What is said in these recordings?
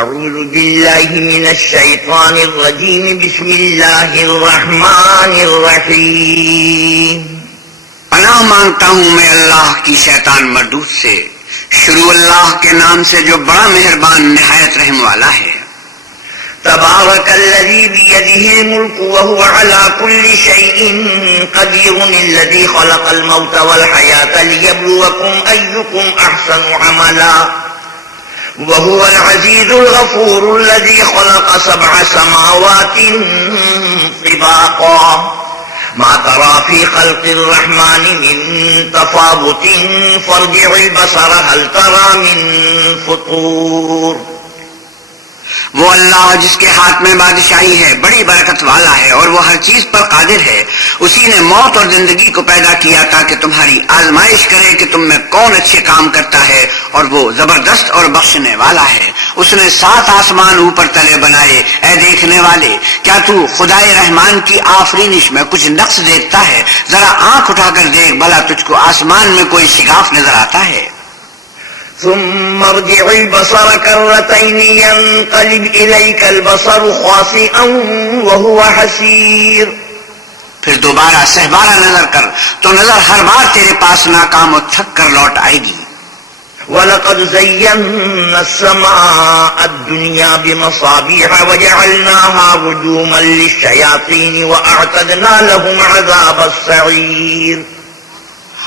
اعوذ باللہ من الشیطان الرجیم بسم اللہ الرحمن الرحیم پناہ مانگتا ہوں میں اللہ کی شیطان مردود سے، شروع اللہ کے نام سے جو بڑا مہربان نہایت رحم والا ہے۔ تبارک الذی بیدہ الملک وهو على كل شیء قدیر الذی خلق الموت والحیاة لیبلوکم ایکم احسن عملا وهو العزیز الغفور الذي خلق 7 سماوات طباقا ما ترى في خلق الرحمن من تفاوت فارجع البصر هل ترى من فطور۔ وہ اللہ جس کے ہاتھ میں بادشاہی ہے بڑی برکت والا ہے اور وہ ہر چیز پر قادر ہے۔ اسی نے موت اور زندگی کو پیدا کیا تاکہ تمہاری آزمائش کرے کہ تم میں کون اچھے کام کرتا ہے، اور وہ زبردست اور بخشنے والا ہے۔ اس نے 7 آسمان اوپر تلے بنائے۔ اے دیکھنے والے، کیا تو خدائے رحمان کی آفرینش میں کچھ نقص دیکھتا ہے؟ ذرا آنکھ اٹھا کر دیکھ، بھلا تجھ کو آسمان میں کوئی شگاف نظر آتا ہے؟ ثم ارجع البصر كرتين ينقلب إليك البصر خاسئا وهو حسير۔ پھر دوبارہ سہبارہ نظر کر تو نظر ہر بار تیرے پاس ناکام و تھک کر لوٹ آئے گی۔ وَلَقَدْ زَيَّنَّا السَّمَاءَ الدُّنْيَا بِمَصَابِيحَ وَجَعَلْنَاهَا رُجُومًا لِلشَّيَاطِينِ وَأَعْتَدْنَا لَهُمْ عَذَابَ السَّعِيرِ۔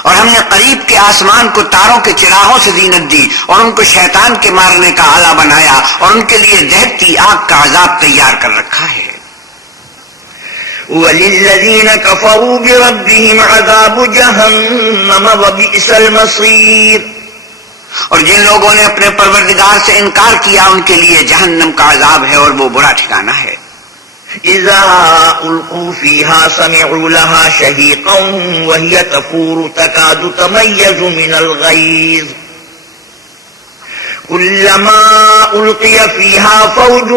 اور ہم نے قریب کے آسمان کو تاروں کے چراغوں سے زینت دی اور ان کو شیطان کے مارنے کا آلہ بنایا، اور ان کے لیے دہتی آگ کا عذاب تیار کر رکھا ہے۔ وَلِلَّذِينَ كَفَرُوا بِرَبِّهِمْ عَذَابُ جَهَنَّمَ وَبِئْسَ الْمَصِيرُ۔ اور جن لوگوں نے اپنے پروردگار سے انکار کیا ان کے لیے جہنم کا عذاب ہے اور وہ برا ٹھکانہ ہے۔ اذا القوا فيها سمعوا لها شهيقا وهي تفور تكاد تميز من الغيظ كلما القي فيها فوج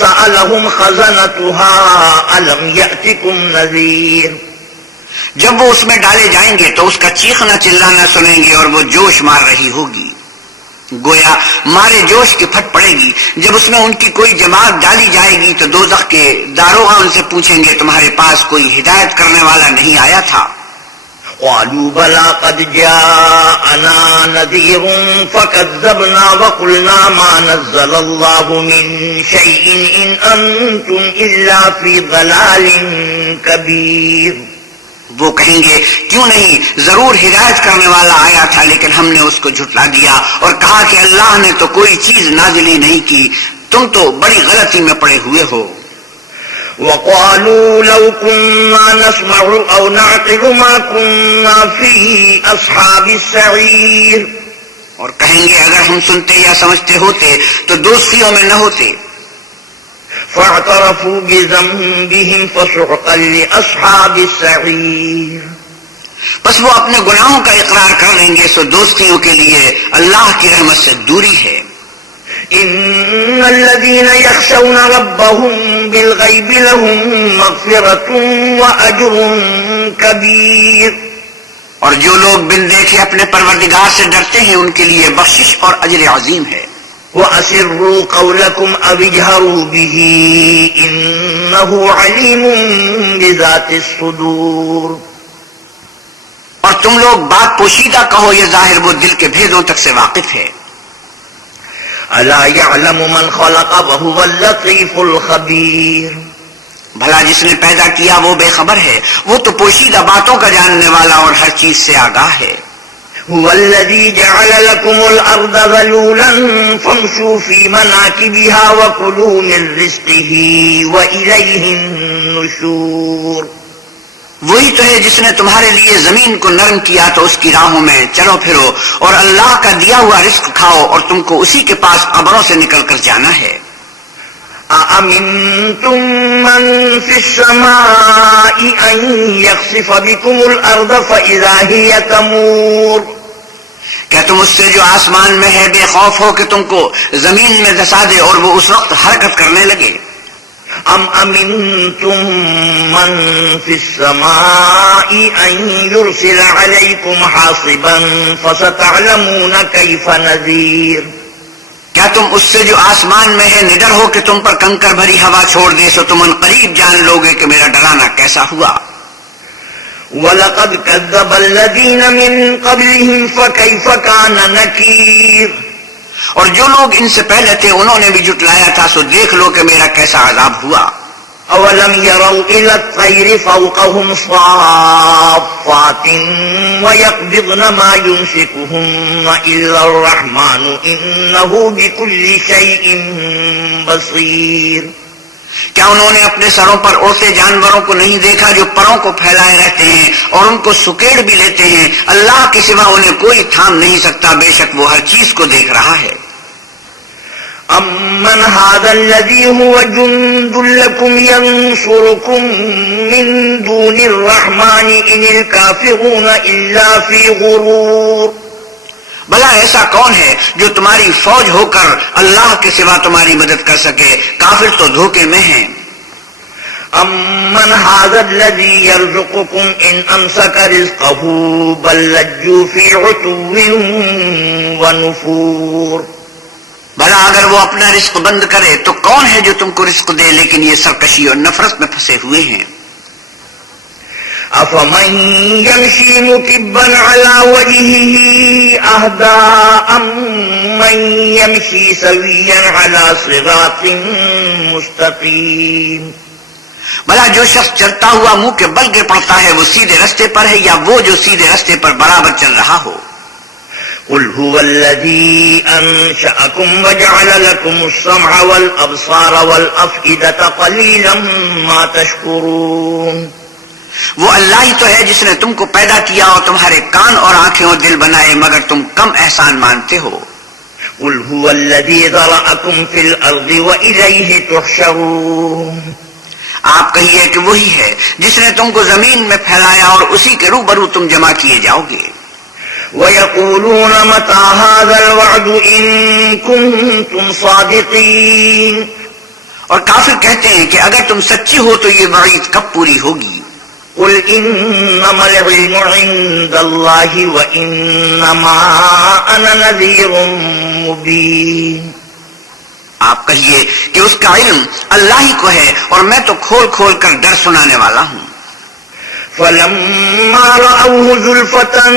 سألهم خزنتها ألم يأتكم نذير۔ جب وہ اس میں ڈالے جائیں گے تو اس کا چیخنا چلانا سنیں گے اور وہ جوش مار رہی ہوگی، گویا مارے جوش کی پھٹ پڑے گی۔ جب اس میں ان کی کوئی جماعت ڈالی جائے گی تو دوزخ کے داروغہ ان سے پوچھیں گے تمہارے پاس کوئی ہدایت کرنے والا نہیں آیا تھا؟ قالوا بلى قد جاءنا نذير فكذبنا وقلنا ما نزل الله من شيء إن أنتم إلا في ضلال كبير۔ وہ کہیں گے کیوں نہیں، ضرور ہدایت کرنے والا آیا تھا لیکن ہم نے اس کو جھٹلا دیا، اور کہا کہ اللہ نے تو کوئی چیز نازل ہی نہیں کی، تم تو بڑی غلطی میں پڑے ہوئے ہو۔ وقالوا لو كنا نسمع أو نعقل ما كنا في أصحاب السعير۔ اور کہیں گے اگر ہم سنتے یا سمجھتے ہوتے تو دوستیوں میں نہ ہوتے۔ فاعترفوا بذنبهم فسحقا لأصحاب السعير۔ بس وہ اپنے گناہوں کا اقرار کر لیں گے، سو دوستیوں کے لیے اللہ کی رحمت سے دوری ہے۔ ان الذين يخشون ربهم بالغيب لهم مغفرة واجر كبير۔ اور جو لوگ بن دیکھے اپنے پروردگار سے ڈرتے ہیں ان کے لیے بخشش اور اجر عظیم ہے۔ وَأَسِرُّوا قَوْلَكُمْ أَوِ اجْهَرُوا بِهِ إِنَّهُ عَلِيمٌ بِذَاتِ الصُّدُورِ۔ اور تم لوگ بات پوشیدہ کہو یا ظاہر، وہ دل کے بھیدوں تک سے واقف ہے۔ أَلَا يَعْلَمُ مَنْ خَلَقَ وَهُوَ اللَّطِيفُ الْخَبِيرُ۔ بھلا جس نے پیدا کیا وہ بے خبر ہے، وہ تو پوشیدہ باتوں کا جاننے والا اور ہر چیز سے آگاہ ہے۔ هو الذي جعل لكم الأرض ذلولا فامشوا في مناكبها وكلوا من رزقه وإليه النشور۔ وہی تو ہے جس نے تمہارے لیے زمین کو نرم کیا تو اس کی راہوں میں چلو پھرو، اور اللہ کا دیا ہوا رزق کھاؤ، اور تم کو اسی کے پاس قبروں سے نکل کر جانا ہے۔ أَأَمِنْتُمْ مَنْ فِي السَّمَاءِ أَنْ يَخْسِفَ بِكُمُ الْأَرْضَ فَإِذَا هِيَ تَمُورُ۔ کیا تم اس سے جو آسمان میں ہے بے خوف ہو کہ تم کو زمین میں دھسا دے اور وہ اس وقت حرکت کرنے لگے؟ أَمْ أَمِنْتُمْ مَنْ فِي السَّمَاءِ أَنْ يُرْسِلَ عَلَيْكُمْ حَاصِبًا فَسَتَعْلَمُونَ كَيْفَ نَذِيرٌ۔ کیا کیا تم اس سے جو آسمان میں ہے نڈر ہو کہ تم پر کنکر بھری ہوا چھوڑ دے؟ سو تم ان قریب جان لوگے کہ میرا ڈرانا کیسا ہوا۔ وَلَقَدْ كَذَّبَ الَّذِينَ مِن قَبْلِهِمْ فَكَيْفَ كَانَ نَكِيرٌ۔ اور جو لوگ ان سے پہلے تھے انہوں نے بھی جھٹلایا تھا، سو دیکھ لو کہ میرا کیسا عذاب ہوا۔ أَوَلَمْ يَرَوْا إِلَى الطَّيْرِ فَوْقَهُمْ صَافَّاتٍ وَيَقْبِضْنَ مَا يُمْسِكُهُنَّ إِلَّا الرَّحْمَنُ إِنَّهُ بِكُلِّ شَيْءٍ بَصِيرٌ۔ کیا انہوں نے اپنے سروں پر اڑتے جانوروں کو نہیں دیکھا جو پروں کو پھیلائے رہتے ہیں اور ان کو سکیڑ بھی لیتے ہیں؟ اللہ کے سوا انہیں کوئی تھام نہیں سکتا، بے شک وہ ہر چیز کو دیکھ رہا ہے۔ أَمَّنْ هَذَا الَّذِي هُوَ جُنْدٌ لَكُمْ يَنْصُرُكُمْ مِنْ دُونِ الرَّحْمَنِ إِنِ الْكَافِرُونَ إِلَّا فِي غُرُورٍ۔ بھلا ایسا کون ہے جو تمہاری فوج ہو کر اللہ کے سوا تمہاری مدد کر سکے؟ کافر تو دھوکے میں ہیں۔ أَمَّنْ هَذَا الَّذِي يَرْزُقُكُمْ إِنْ أَمْسَكَ رِزْقَهُ بَلْ لَجُّوا فِي عُتُوٍّ وَنُفُورٍ۔ بھلا اگر وہ اپنا رزق بند کرے تو کون ہے جو تم کو رزق دے؟ لیکن یہ سرکشی اور نفرت میں پھنسے ہوئے ہیں۔ أَفَمَنْ يَمْشِي مُكِبًّا عَلَى وَجْهِهِ أَهْدَىٰ أَمَّن يَمْشِي سَوِيًّا عَلَى صِرَاطٍ مُسْتَقِيمٍ۔ بھلا جو شخص چلتا ہوا منہ کے بل گر پڑتا ہے وہ سیدھے رستے پر ہے یا وہ جو سیدھے رستے پر برابر چل رہا ہو؟ قُلْ هُوَ الَّذِي أَنشَأَكُمْ وَجَعَلَ لَكُمُ السَّمْعَ وَالْأَبْصَارَ وَالْأَفْئِدَةَ قَلِيلًا مَا تَشْكُرُونَ۔ وہ اللہ ہی تو ہے جس نے تم کو پیدا کیا اور تمہارے کان اور آنکھیں اور دل بنائے، مگر تم کم احسان مانتے ہو۔ قُلْ هُوَ الَّذِي ذَرَأَكُمْ فِي الْأَرْضِ وَإِلَيْهِ تُحْشَرُونَ۔ آپ کہیے کہ وہی ہے جس نے تم کو زمین میں پھیلایا اور اسی کے روبرو تم جمع کیے جاؤ گے۔ وَيَقُولُونَ مَتَىٰ هَٰذَا الْوَعْدُ إِن كُنتُمْ صَادِقِينَ۔ اور کافر کہتے ہیں کہ اگر تم سچے ہو تو یہ وعید کب پوری ہوگی؟ قُلْ إِنَّمَا الْعِلْمُ عِندَ اللَّهِ وَإِنَّمَا أَنَا نَذِيرٌ مُّبِينٌ۔ آپ کہیے کہ اس کا علم اللہ ہی کو ہے اور میں تو کھول کھول کر ڈر سنانے والا ہوں۔ فَلَمَّا رَأَوْهُ زُلْفَةً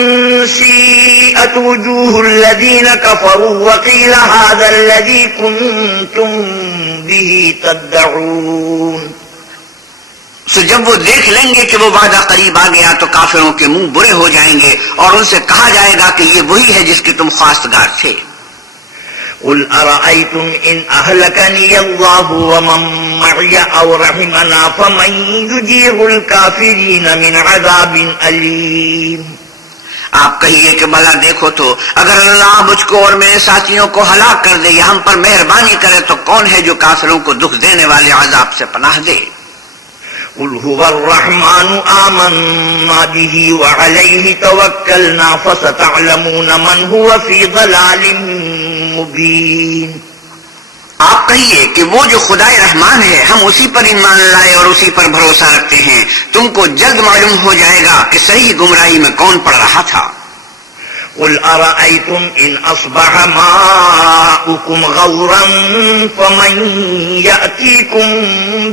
سِيئَتْ وُجُوهُ الَّذِينَ كَفَرُوا وَقِيلَ هَٰذَا الَّذِي كُنتُم بِهِ تَدَّعُونَ۔ سو جب وہ دیکھ لیں گے کہ وہ وعدہ قریب آ گیا تو کافروں کے منہ برے ہو جائیں گے اور ان سے کہا جائے گا کہ یہ وہی ہے جس کے تم خواستگار تھے۔ قُلْ أَرَأَيْتُمْ إِنْ أَهْلَكَنِيَ اللَّهُ وَمَن مَّعِيَ أَوْ رَحِمَنَا فَمَن يُجِيرُ الْكَافِرِينَ مِنْ عَذَابٍ أَلِيمٍ۔ آپ کہیے کہ بھلا دیکھو تو اگر اللہ مجھ کو اور میرے ساتھیوں کو ہلاک کر دے یا ہم پر مہربانی کرے تو کون ہے جو کافروں کو دکھ دینے والے عذاب سے پناہ دے؟ قُلْ هُوَ الرَّحْمَٰنُ آمَنَّا بِهِ وَعَلَيْهِ تَوَكَّلْنَا فَسَتَعْلَمُونَ مَنْ هُوَ فِي ضَلَالٍ مُّبِينٍ۔ آپ کہیے کہ وہ جو خدائے رحمان ہے ہم اسی پر ایمان لائے اور اسی پر بھروسہ رکھتے ہیں، تم کو جلد معلوم ہو جائے گا کہ صحیح گمراہی میں کون پڑ رہا تھا۔ قُلْ أَرَأَيْتُمْ إِنْ أَصْبَحَ مَاؤُكُمْ غَوْرًا فَمَن يَأْتِيكُم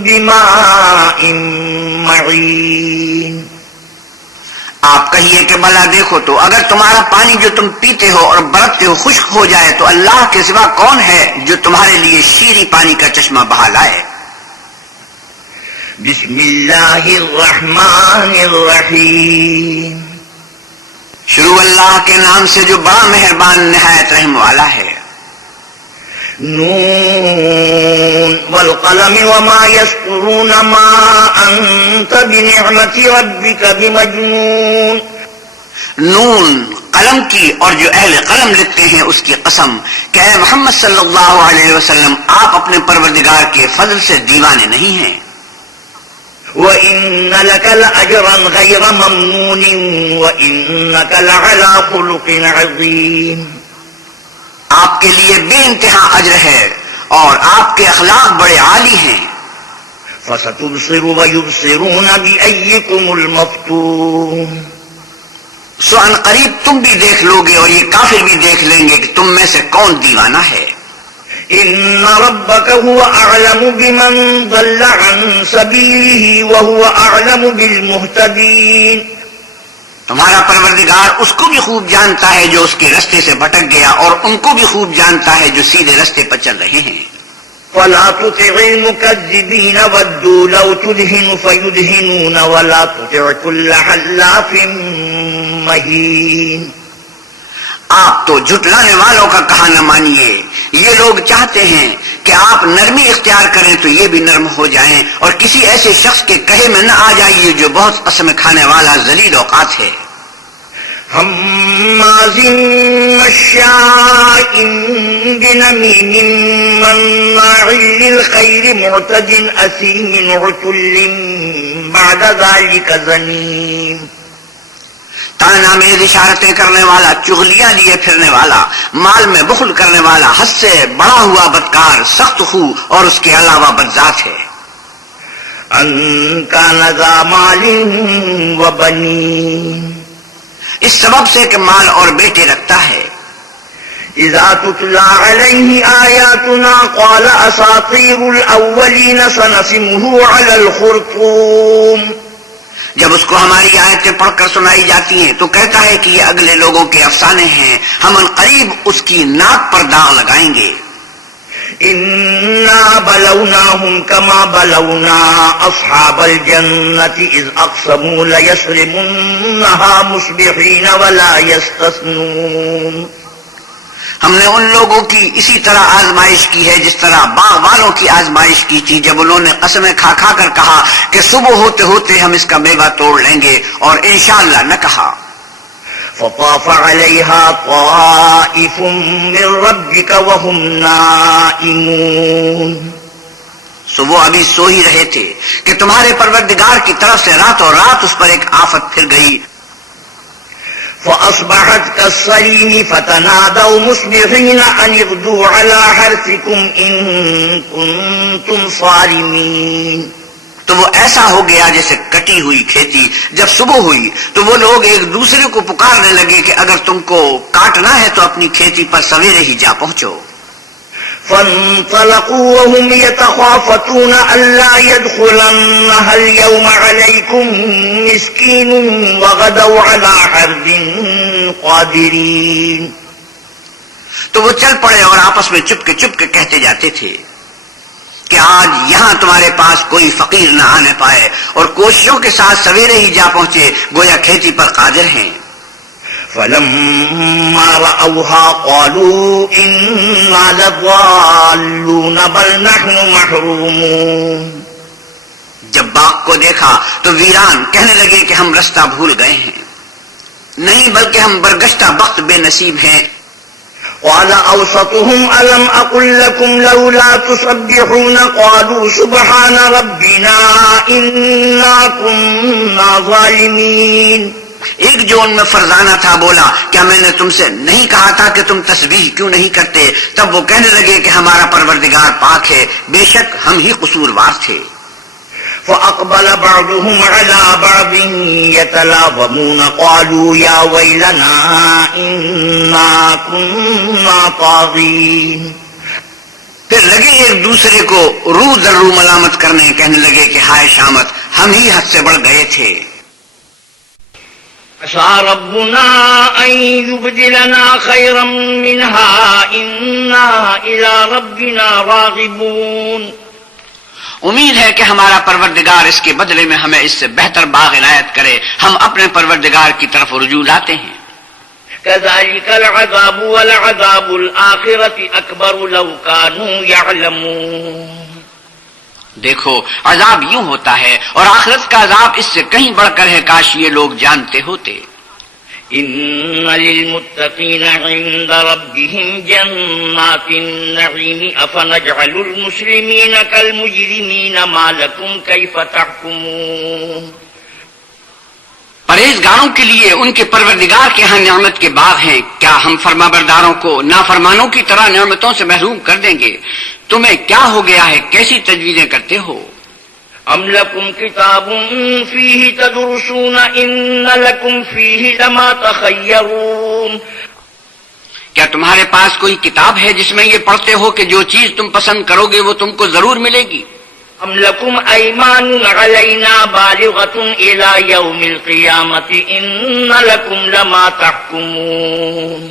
بِمَاءٍ مَّعِينٍ۔ آپ کہیے کہ بھلا دیکھو تو اگر تمہارا پانی جو تم پیتے ہو اور برتتے ہو خشک ہو جائے تو اللہ کے سوا کون ہے جو تمہارے لیے شیریں پانی کا چشمہ بہا لائے؟ بسم اللہ الرحمن الرحیم۔ شروع اللہ کے نام سے جو بڑا مہربان نہایت رحم والا ہے۔ نون والقلم وما يسطرون ما أنت بنعمة ربك بمجنون۔ نون قلم کی اور جو اہل قلم لکھتے ہیں اس کی قسم کہ اے محمد صلی اللہ علیہ وسلم آپ اپنے پروردگار کے فضل سے دیوانے نہیں ہیں۔ وَإِنَّ لَكَ لَأَجْرًا غَيْرَ مَمْنُونٍ وَإِنَّكَ لَعَلَىٰ خُلُقٍ عَظِيمٍ۔ آپ کے لیے بے انتہا اجر ہے اور آپ کے اخلاق بڑے عالی ہیں۔ فَسَتُبْصِرُ وَيُبْصِرُونَ بِأَيِّكُمُ الْمَفْتُونُ۔ سو ان قریب تم بھی دیکھ لو گے اور یہ کافر بھی دیکھ لیں گے کہ تم میں سے کون دیوانہ ہے۔ إن ربك هو أعلم بمن ضل عن سبيله وهو أعلم بالمهتدين. تمہارا پروردگار اس کو بھی خوب جانتا ہے جو اس کے رستے سے بھٹک گیا، اور ان کو بھی خوب جانتا ہے جو سیدھے رستے پر چل رہے ہیں. فلا تطع المكذبين ودوا لو تدهن فيدهنون ولا تطع كل حلاف مهين. آپ تو جھٹلانے والوں کا کہا نہ مانیے. یہ لوگ چاہتے ہیں کہ آپ نرمی اختیار کریں تو یہ بھی نرم ہو جائیں، اور کسی ایسے شخص کے کہے میں نہ آ جائیے جو بہت قسم کھانے والا ذلیل اوقات ہے. هماز مشاء بنميم مناع للخير معتد أثيم عتل بعد ذلك زنيم. تانا میں اشارتیں کرنے والا، چغلیاں لیے پھرنے والا، مال میں بخل کرنے والا، حد سے بڑا ہوا بدکار، سخت خو اور اس کے علاوہ بدذات ہے. أن كان ذا مال وبنين. اس سبب سے کہ مال اور بیٹے رکھتا ہے. إذا تتلى عليه آياتنا قال أساطير الأولين سنسمه على الخرطوم. جب اس کو ہماری آیتیں پڑھ کر سنائی جاتی ہیں تو کہتا ہے کہ یہ اگلے لوگوں کے افسانے ہیں، ہم عنقریب اس کی ناک پر داغ لگائیں گے. إنا بلوناهم كما بلونا أصحاب الجنة إذ أقسموا ليصرمنها مصبحين ولا يستثنون. ہم نے ان لوگوں کی اسی طرح آزمائش کی ہے جس طرح باغ والوں کی آزمائش کی تھی جب انہوں نے قسمیں کھا کھا کر کہا کہ صبح ہوتے ہوتے ہم اس کا میوہ توڑ لیں گے، اور انشاءاللہ نہ کہا. فطاف عليها طائف من ربك وهم نائمون. صبح ابھی سو ہی رہے تھے کہ تمہارے پروردگار کی طرف سے راتوں رات اس پر ایک آفت پھر گئی. فأصبحت كالصريم فتنادوا مصبحين أن اغدوا على حرثكم إن كنتم صارمين. تو وہ ایسا ہو گیا جیسے کٹی ہوئی کھیتی. جب صبح ہوئی تو وہ لوگ ایک دوسرے کو پکارنے لگے کہ اگر تم کو کاٹنا ہے تو اپنی کھیتی پر سویرے ہی جا پہنچو. فانطلقوا وهم يتخافتون ألا يدخلنها اليوم عليكم مسكين وغدوا على حرد قادرين. تو وہ چل پڑے اور آپس میں چپ کے کہتے جاتے تھے کہ آج یہاں تمہارے پاس کوئی فقیر نہ آنے پائے، اور کوششوں کے ساتھ سویرے ہی جا پہنچے گویا کھیتی پر قادر ہیں. فلما رأوها قالوا إنا لضالون بل نحن محرومون. جب باغ کو دیکھا تو ویران کہنے لگے کہ ہم رستہ بھول گئے ہیں، نہیں بلکہ ہم برگشتہ بخت بے نصیب ہیں. قال أوسطهم ألم أقل لكم لولا تسبحون قالوا سبحان ربنا إنا كنا ظالمين. ایک جو ان میں فرزانہ تھا بولا کیا میں نے تم سے نہیں کہا تھا کہ تم تسبیح کیوں نہیں کرتے؟ تب وہ کہنے لگے کہ ہمارا پروردگار پاک ہے، بے شک ہم ہی قصوروار تھے. فأقبل بعضهم على بعض يتلاومون قالوا يا ويلنا إنا كنا طاغين. پھر لگے ایک دوسرے کو رو در رو ملامت کرنے، کہنے لگے کہ ہائے شامت، ہم ہی حد سے بڑھ گئے تھے. عسى ربنا أن يبدلنا خيرا منها إنا إلى ربنا راغبون. امید ہے کہ ہمارا پروردگار اس کے بدلے میں ہمیں اس سے بہتر باغ عنایت کرے، ہم اپنے پروردگار کی طرف رجوع لاتے ہیں. كذلك العذاب والعذاب الآخرة أكبر لو كانوا يعلمون. دیکھو عذاب یوں ہوتا ہے اور آخرت کا عذاب اس سے کہیں بڑھ کر ہے، کاش یہ لوگ جانتے ہوتے. إن للمتقين عند ربهم جنات النعيم أفنجعل المسلمين كالمجرمين ما لكم كيف تحكمون. پرہیزگاروں کے لیے ان کے پروردگار کے ہاں نعمت کے باغ ہیں، کیا ہم فرمانبرداروں کو نافرمانوں کی طرح نعمتوں سے محروم کر دیں گے؟ تمہیں کیا ہو گیا ہے، کیسی تجویزیں کرتے ہو؟ أم لكم كتاب فيه تدرسون إن لكم فيه لما تخيرون. کیا تمہارے پاس کوئی کتاب ہے جس میں یہ پڑھتے ہو کہ جو چیز تم پسند کرو گے وہ تم کو ضرور ملے گی؟ ام لکم ایمان علینا بالغۃ الی یوم القیامۃ ان لکم لما تحکمون،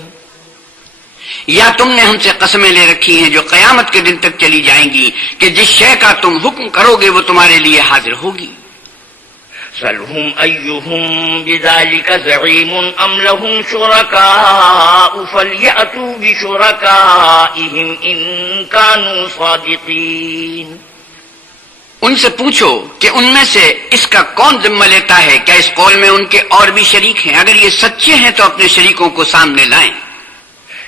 یا تم نے ہم سے قسمیں لے رکھی ہیں جو قیامت کے دن تک چلی جائیں گی کہ جس شے کا تم حکم کرو گے وہ تمہارے لیے حاضر ہوگی؟ سلہم ایہم بذالک زعیم ام لہم شرکاء فلیأتوا بشرکائہم ان کانوا صادقین۔ ان سے پوچھو کہ ان میں سے اس کا کون ذمہ لیتا ہے، کیا اس قول میں ان کے اور بھی شریک ہیں؟ اگر یہ سچے ہیں تو اپنے شریکوں کو سامنے لائیں۔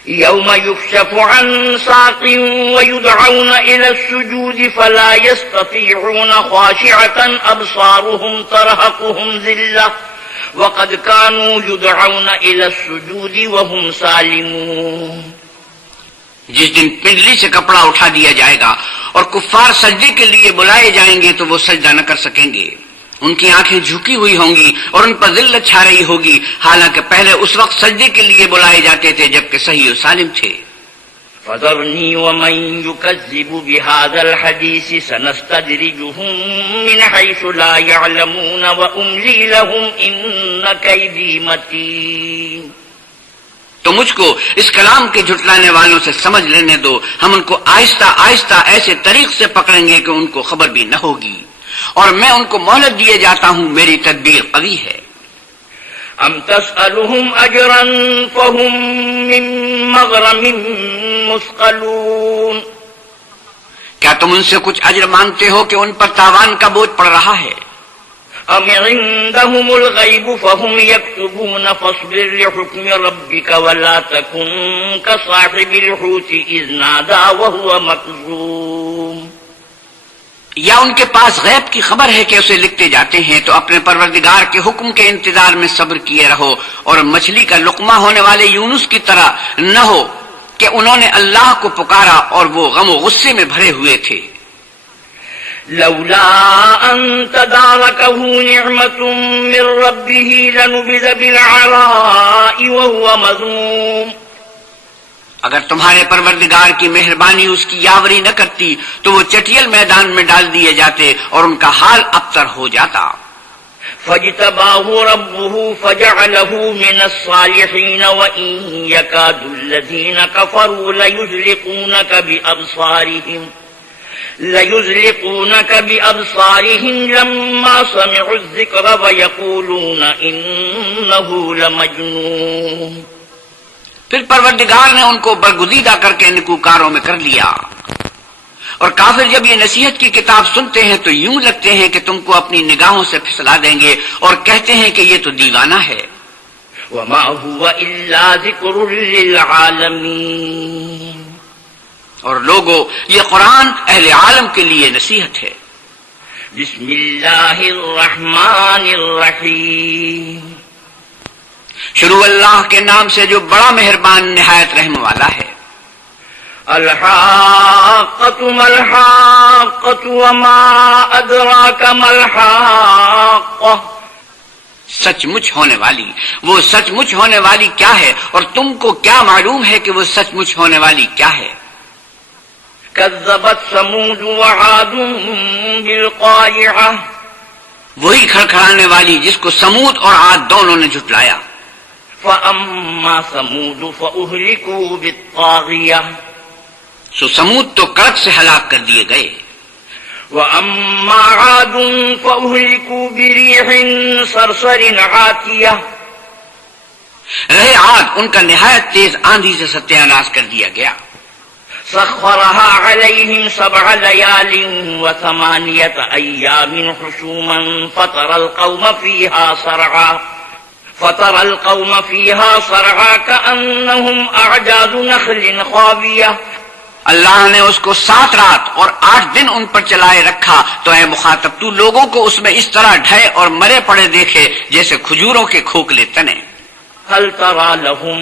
یوم یکشف عن ساق ویدعون الى السجود فلا یستطیعون خاشعة ابصارهم ترهقهم ذلة وقد كانوا يدعون الى السجود وهم سالمون۔ جس دن پنڈلی سے کپڑا اٹھا دیا جائے گا اور کفار سجدے کے لیے بلائے جائیں گے تو وہ سجدہ نہ کر سکیں گے، ان کی آنکھیں جھکی ہوئی ہوں گی اور ان پر ذلت چھا رہی ہوگی، حالانکہ پہلے اس وقت سجدے کے لیے بلائے جاتے تھے جبکہ صحیح و سالم تھے۔ فذرنی ومن یکذب بهذا الحدیث سنستدرجهم من حیث لا يعلمون واملی لهم ان کیدی متین۔ تو مجھ کو اس کلام کے جھٹلانے والوں سے سمجھ لینے دو، ہم ان کو آہستہ آہستہ ایسے طریق سے پکڑیں گے کہ ان کو خبر بھی نہ ہوگی، اور میں ان کو مہلت دیے جاتا ہوں، میری تدبیر قوی ہے۔ ام تسألهم اجرا فهم من مغرم مثقلون، کیا تم ان سے کچھ اجر مانگتے ہو کہ ان پر تاوان کا بوجھ پڑ رہا ہے؟ ام عندهم الغیب فهم یکتبون فاصبر لحکم ربک ولا تکن کصاحب الحوت اذ نادى وهو مکظوم، یا ان کے پاس غیب کی خبر ہے کہ اسے لکھتے جاتے ہیں تو اپنے پروردگار کے حکم کے انتظار میں صبر کیے رہو، اور مچھلی کا لقمہ ہونے والے یونس کی طرح نہ ہو کہ انہوں نے اللہ کو پکارا اور وہ غم و غصے میں بھرے ہوئے تھے۔ لولا ان تداركه نعمة من ربه لنبذ بالعراء وهو مذموم، اگر تمہارے پروردگار کی مہربانی اس کی یاوری نہ کرتی تو وہ چٹیل میدان میں ڈال دیے جاتے اور ان کا حال ابتر ہو جاتا۔ فاجتباه ربه فجعله من الصالحين وإن يكاد الذين كفروا ليزلقونك بأبصارهم لما سمعوا الذكر ويقولون إنه لمجنون۔ پھر پروردگار نے ان کو برگزیدہ کر کے نکوکاروں میں کر لیا، اور کافر جب یہ نصیحت کی کتاب سنتے ہیں تو یوں لگتے ہیں کہ تم کو اپنی نگاہوں سے پھسلا دیں گے اور کہتے ہیں کہ یہ تو دیوانہ ہے۔ وما هو إلا ذكر للعالمين، اور لوگو یہ قرآن اہل عالم کے لیے نصیحت ہے۔ بسم اللہ الرحمن الرحیم، شروع اللہ کے نام سے جو بڑا مہربان نہایت رحم والا ہے۔ الحاقۃ ما الحاقۃ وما ادراک ما الحاقۃ، سچ مچ ہونے والی، وہ سچ مچ ہونے والی کیا ہے اور تم کو کیا معلوم ہے کہ وہ سچ مچ ہونے والی کیا ہے؟ کذبت ثمود وعاد بالقارعہ، وہی کھڑکھڑانے والی جس کو سمود اور عاد دونوں نے جھٹلایا۔ فأما ثمود فأهلكوا بالطاغیہ، سو سمود تو کڑک سے ہلاک کر دیے گئے۔ وأما عاد فأهلكوا بريح صرصر عاتیہ، رہے عاد ان کا نہایت تیز آندھی سے ستیہ ناش کر دیا گیا۔ سخرها عليهم 7 ليال و8 أيام حسوما فترى القوم فيها صرعا كأنهم أعجاز نخل خاوية، اللہ نے اس کو 7 رات اور 8 دن ان پر چلائے رکھا تو اے مخاطب تو لوگوں کو اس میں اس طرح ڈھے اور مرے پڑے دیکھے جیسے کھجوروں کے کھوکھلے تنے۔ هل ترى لهم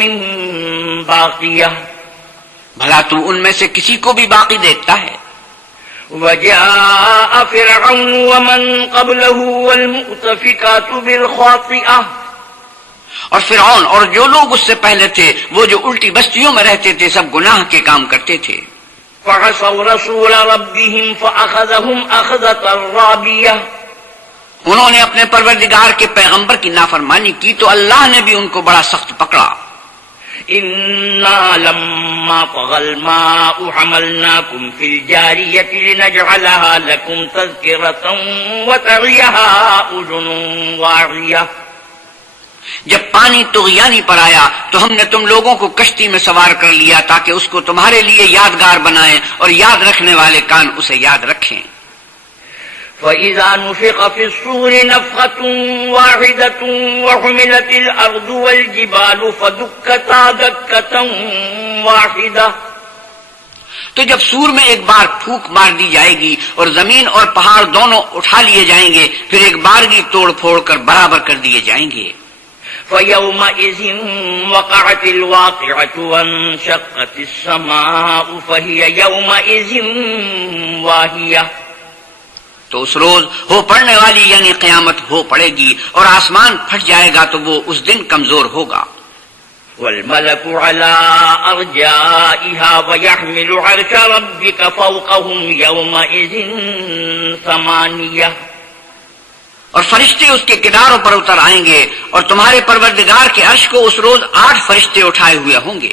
من باقية، بھلا تو ان میں سے کسی کو بھی باقی دیکھتا ہے؟ وجاء فرعون ومن قبله والمؤتفكات بالخاطئة، اور فرعون اور جو لوگ اس سے پہلے تھے وہ جو الٹی بستیوں میں رہتے تھے سب گناہ کے کام کرتے تھے. فعصوا رسول ربهم فأخذهم أخذة رابية. انہوں نے اپنے پروردگار کے پیغمبر کی نافرمانی کی تو اللہ نے بھی ان کو بڑا سخت پکڑا. إنا لما طغى الماء حملناكم في الجارية لنجعلها لكم تذكرة وتعيها أذن واعية. جب پانی طغیانی پر آیا تو ہم نے تم لوگوں کو کشتی میں سوار کر لیا تاکہ اس کو تمہارے لیے یادگار بنائیں اور یاد رکھنے والے کان اسے یاد رکھیں. فَإِذَا نُفِخَ فِي الصُّورِ نَفْخَةٌ وَاحِدَةٌ وَحُمِلَتِ الْأَرْضُ وَالْجِبَالُ فَدُكَّتَا دَكَّةً وَاحِدَةً. تو جب سور میں ایک بار پھونک مار دی جائے گی اور زمین اور پہاڑ دونوں اٹھا لیے جائیں گے پھر ایک بارگی توڑ پھوڑ کر برابر کر دیے جائیں گے. فَيَوْمَئِذٍ وَقَعَتِ الْوَاقِعَةُ وَانشَقَّتِ السَّمَاءُ فَهِيَ يَوْمَئِذٍ وَاهِيَةٌ. تو اس روز ہو پڑنے والی یعنی قیامت ہو پڑے گی اور آسمان پھٹ جائے گا تو وہ اس دن کمزور ہوگا. وَالْمَلَكُ عَلَىٰ أَرْجَائِهَا وَيَحْمِلُ عَرْشَ رَبِّكَ فَوْقَهُمْ يَوْمَئِذٍ ثَمَانِيَةٌ. اور فرشتے اس کے کناروں پر اتر آئیں گے اور تمہارے پروردگار کے عرش کو اس روز 8 فرشتے اٹھائے ہوئے ہوں گے.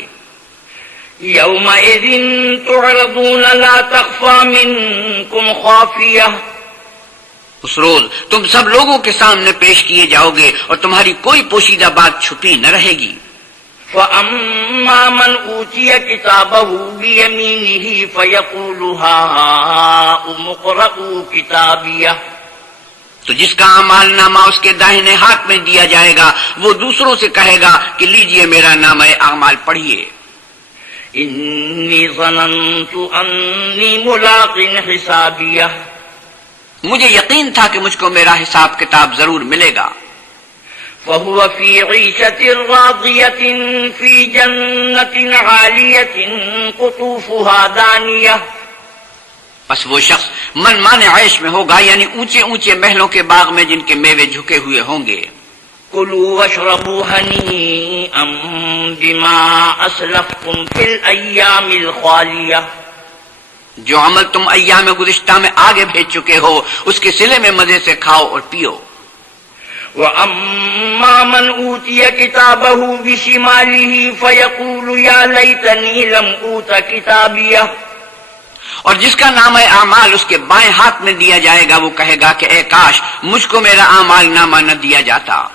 يَوْمَئِذٍ تُعْرَضُونَ لَا تَخْفَىٰ مِنكُمْ خَافِيَةٌ. اس روز تم سب لوگوں کے سامنے پیش کیے جاؤ گے اور تمہاری کوئی پوشیدہ بات چھپی نہ رہے گی. فَأَمَّا مَنْ أُوتِيَ كِتَابَهُ بِيَمِينِهِ فَيَقُولُ هَاؤُمُ اقْرَءُوا كِتَابِيَهْ. تو جس کا اعمال نامہ اس کے داہنے ہاتھ میں دیا جائے گا وہ دوسروں سے کہے گا کہ لیجئے میرا نامہ اعمال پڑھیے. إِنِّي ظَنَنْتُ أَنِّي مُلَاقٍ حِسَابِيَهْ. مجھے یقین تھا کہ مجھ کو میرا حساب کتاب ضرور ملے گا. فَهُوَ فِي عِيشَةٍ رَاضِيَةٍ فِي جَنَّةٍ عَالِيَةٍ قُطُوفُهَا دَانِيَةٌ. بس وہ شخص من مان عیش میں ہوگا یعنی اونچے اونچے محلوں کے باغ میں جن کے میوے جھکے ہوئے ہوں گے. كُلُوا وَاشْرَبُوا هَنِيئًا بِمَا أَسْلَفْتُمْ فِي الْأَيَّامِ الْخَالِيَةِ. جو عمل تم ایام گزشتہ میں آگے بھیج چکے ہو اس کے صلے میں مزے سے کھاؤ اور پیو. وَأَمَّا مَنْ أُوتِيَ كِتَابَهُ بِشِمَالِهِ فَيَقُولُ يَا لَيْتَنِي لَمْ أُوتَ كِتَابِيَهْ. اور جس کا نامہ اعمال اس کے بائیں ہاتھ میں دیا جائے گا وہ کہے گا کہ اے کاش مجھ کو میرا اعمال نامہ نہ دیا جاتا.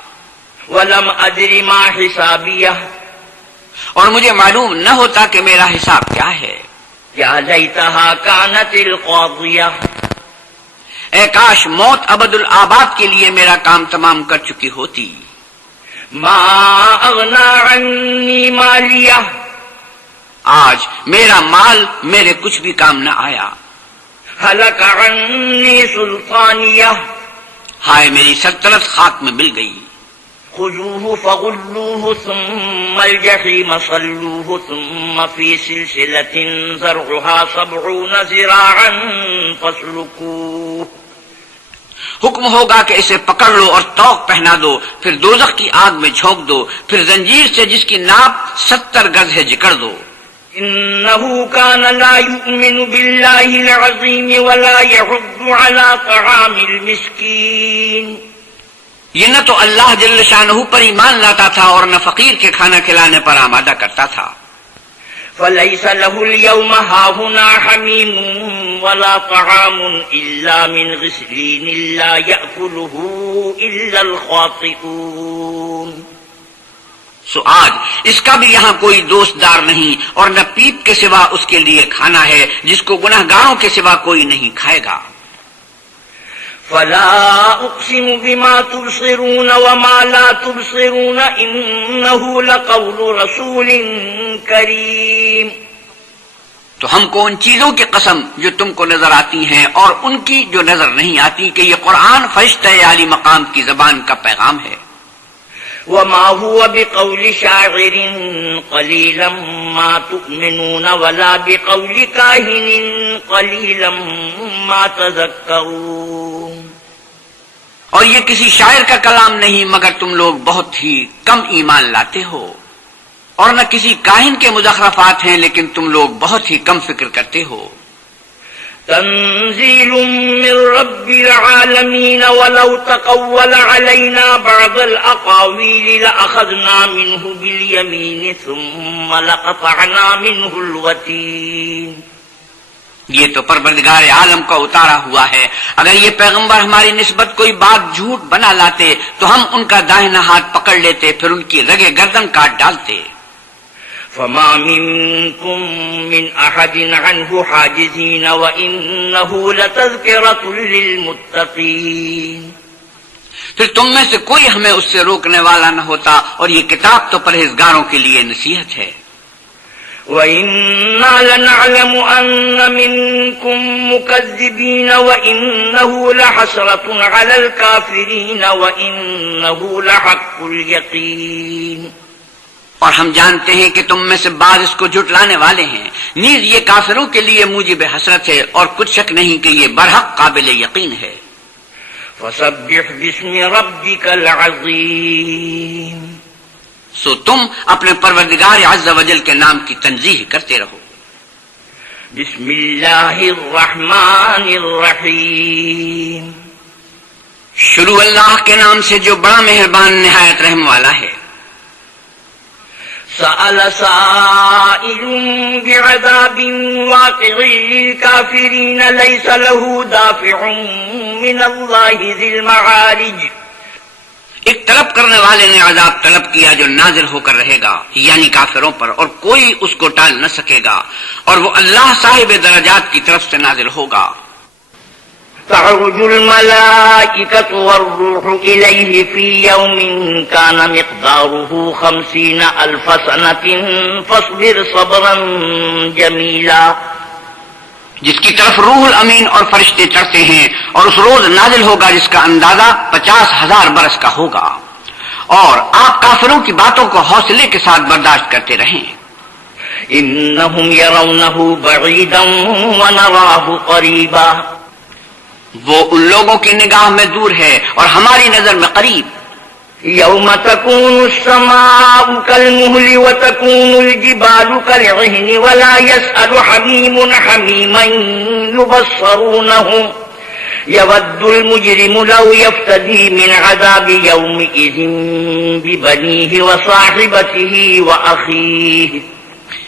وَلَمْ أَدْرِ مَا حِسَابِيَهْ. اور مجھے معلوم نہ ہوتا کہ میرا حساب کیا ہے. يَا لَيْتَهَا كَانَتِ الْقَاضِيَةَ. اے کاش موت ابد الآباد کے لیے میرا کام تمام کر چکی ہوتی. مَا أَغْنَىٰ عَنِّي مَالِيَهْ. آج میرا مال میرے کچھ بھی کام نہ آیا. هَلَكَ عَنِّي سُلْطَانِيَهْ. ہائے میری سلطنت خاک میں مل گئی. خذوه فغلوه ثم الجحيم صلوه ثم في سلسلة زرعها 70 ذراعا فاسلكوه. حکم ہوگا کہ اسے پکڑ لو اور توق پہنا دو پھر دوزخ کی آگ میں جھونک دو پھر زنجیر سے جس کی ناپ 70 گز ہے جکڑ دو. إنه كان لا يؤمن بالله العظيم ولا يحض على طعام المسكين. یہ نہ تو اللہ جل شانہ پر ایمان لاتا تھا اور نہ فقیر کے کھانا کھلانے پر آمادہ کرتا تھا. فليس له اليوم هاهنا حميم ولا طعام إلا من غسلين لا يأكله إلا الخاطئون. سو آج اس کا بھی یہاں کوئی دوست دار نہیں اور نہ پیپ کے سوا اس کے لیے کھانا ہے جس کو گنہگاروں کے سوا کوئی نہیں کھائے گا. فلا اقسم بما تبصرون وما لا تبصرون انه لقول رسول کریم. تو ہم کو ان چیزوں کی قسم جو تم کو نظر آتی ہیں اور ان کی جو نظر نہیں آتی کہ یہ قرآن فرشتہ عالی مقام کی زبان کا پیغام ہے. وما هو بقول شاعر قليلا ما تؤمنون ولا بقول كاهن قليلا ما تذكرون. اور یہ کسی شاعر کا کلام نہیں مگر تم لوگ بہت ہی کم ایمان لاتے ہو، اور نہ کسی کاہن کے مزخرفات ہیں لیکن تم لوگ بہت ہی کم فکر کرتے ہو۔ تنزيل من رب العالمين ولو تقول علينا بعض الأقاويل لأخذنا منه باليمين ثم لقطعنا منه الوتين۔ یہ تو پروردگار عالم کا اتارا ہوا ہے، اگر یہ پیغمبر ہماری نسبت کوئی بات جھوٹ بنا لاتے تو ہم ان کا داہنا ہاتھ پکڑ لیتے، پھر ان کی رگے گردن کاٹ ڈالتے۔ فما منكم من أحد عنه حاجزين وإنه لتذكرة للمتقين۔ پھر تم میں سے کوئی ہمیں اس سے روکنے والا نہ ہوتا، اور یہ کتاب تو پرہیزگاروں کے لیے نصیحت ہے۔ وَإِنَّا لَنَعْلَمُ أَنَّ مِنكُم مُّكَذِّبِينَ وَإِنَّهُ لَحَسْرَةٌ عَلَى الْكَافِرِينَ وَإِنَّهُ لَحَقُّ الْيَقِينِ۔ اور ہم جانتے ہیں کہ تم میں سے بعض اس کو جھٹلانے والے ہیں، نیز یہ کافروں کے لیے موجب حسرت ہے، اور کچھ شک نہیں کہ یہ برحق قابل یقین ہے۔ فَسَبِّحْ بِاسْمِ رَبِّكَ الْعَظِيمِ۔ سو تم اپنے پروردگار عز و جل کے نام کی تنزیہ کرتے رہو۔ بسم اللہ الرحمن الرحیم۔ شروع اللہ کے نام سے جو بڑا مہربان نہایت رحم والا ہے۔ سأل سائل بعذاب واقع للكافرين ليس له دافع من الله ذي المعارج۔ ایک طلب کرنے والے نے عذاب طلب کیا جو نازل ہو کر رہے گا، یعنی کافروں پر، اور کوئی اس کو ٹال نہ سکے گا، اور وہ اللہ صاحب درجات کی طرف سے نازل ہوگا۔ تعرج الملائكة والروح إليه في يوم كان مقداره 50,000 سنة فاصبر صبرا جميلا۔ جس کی طرف روح الامین اور فرشتے چڑھتے ہیں، اور اس روز نازل ہوگا جس کا اندازہ 50,000 برس کا ہوگا، اور آپ کافروں کی باتوں کو حوصلے کے ساتھ برداشت کرتے رہیں۔ إنهم يرونه بعيدا ونراه قريبا۔ وہ ان لوگوں کی نگاہ میں دور ہے اور ہماری نظر میں قریب۔ يوم تكون السماء كالمهل وتكون الجبال كالعهن ولا يسأل حميم حميما يبصرونهم يود المجرم لو يفتدي من عذاب يومئذ ببنيه وصاحبته وأخيه۔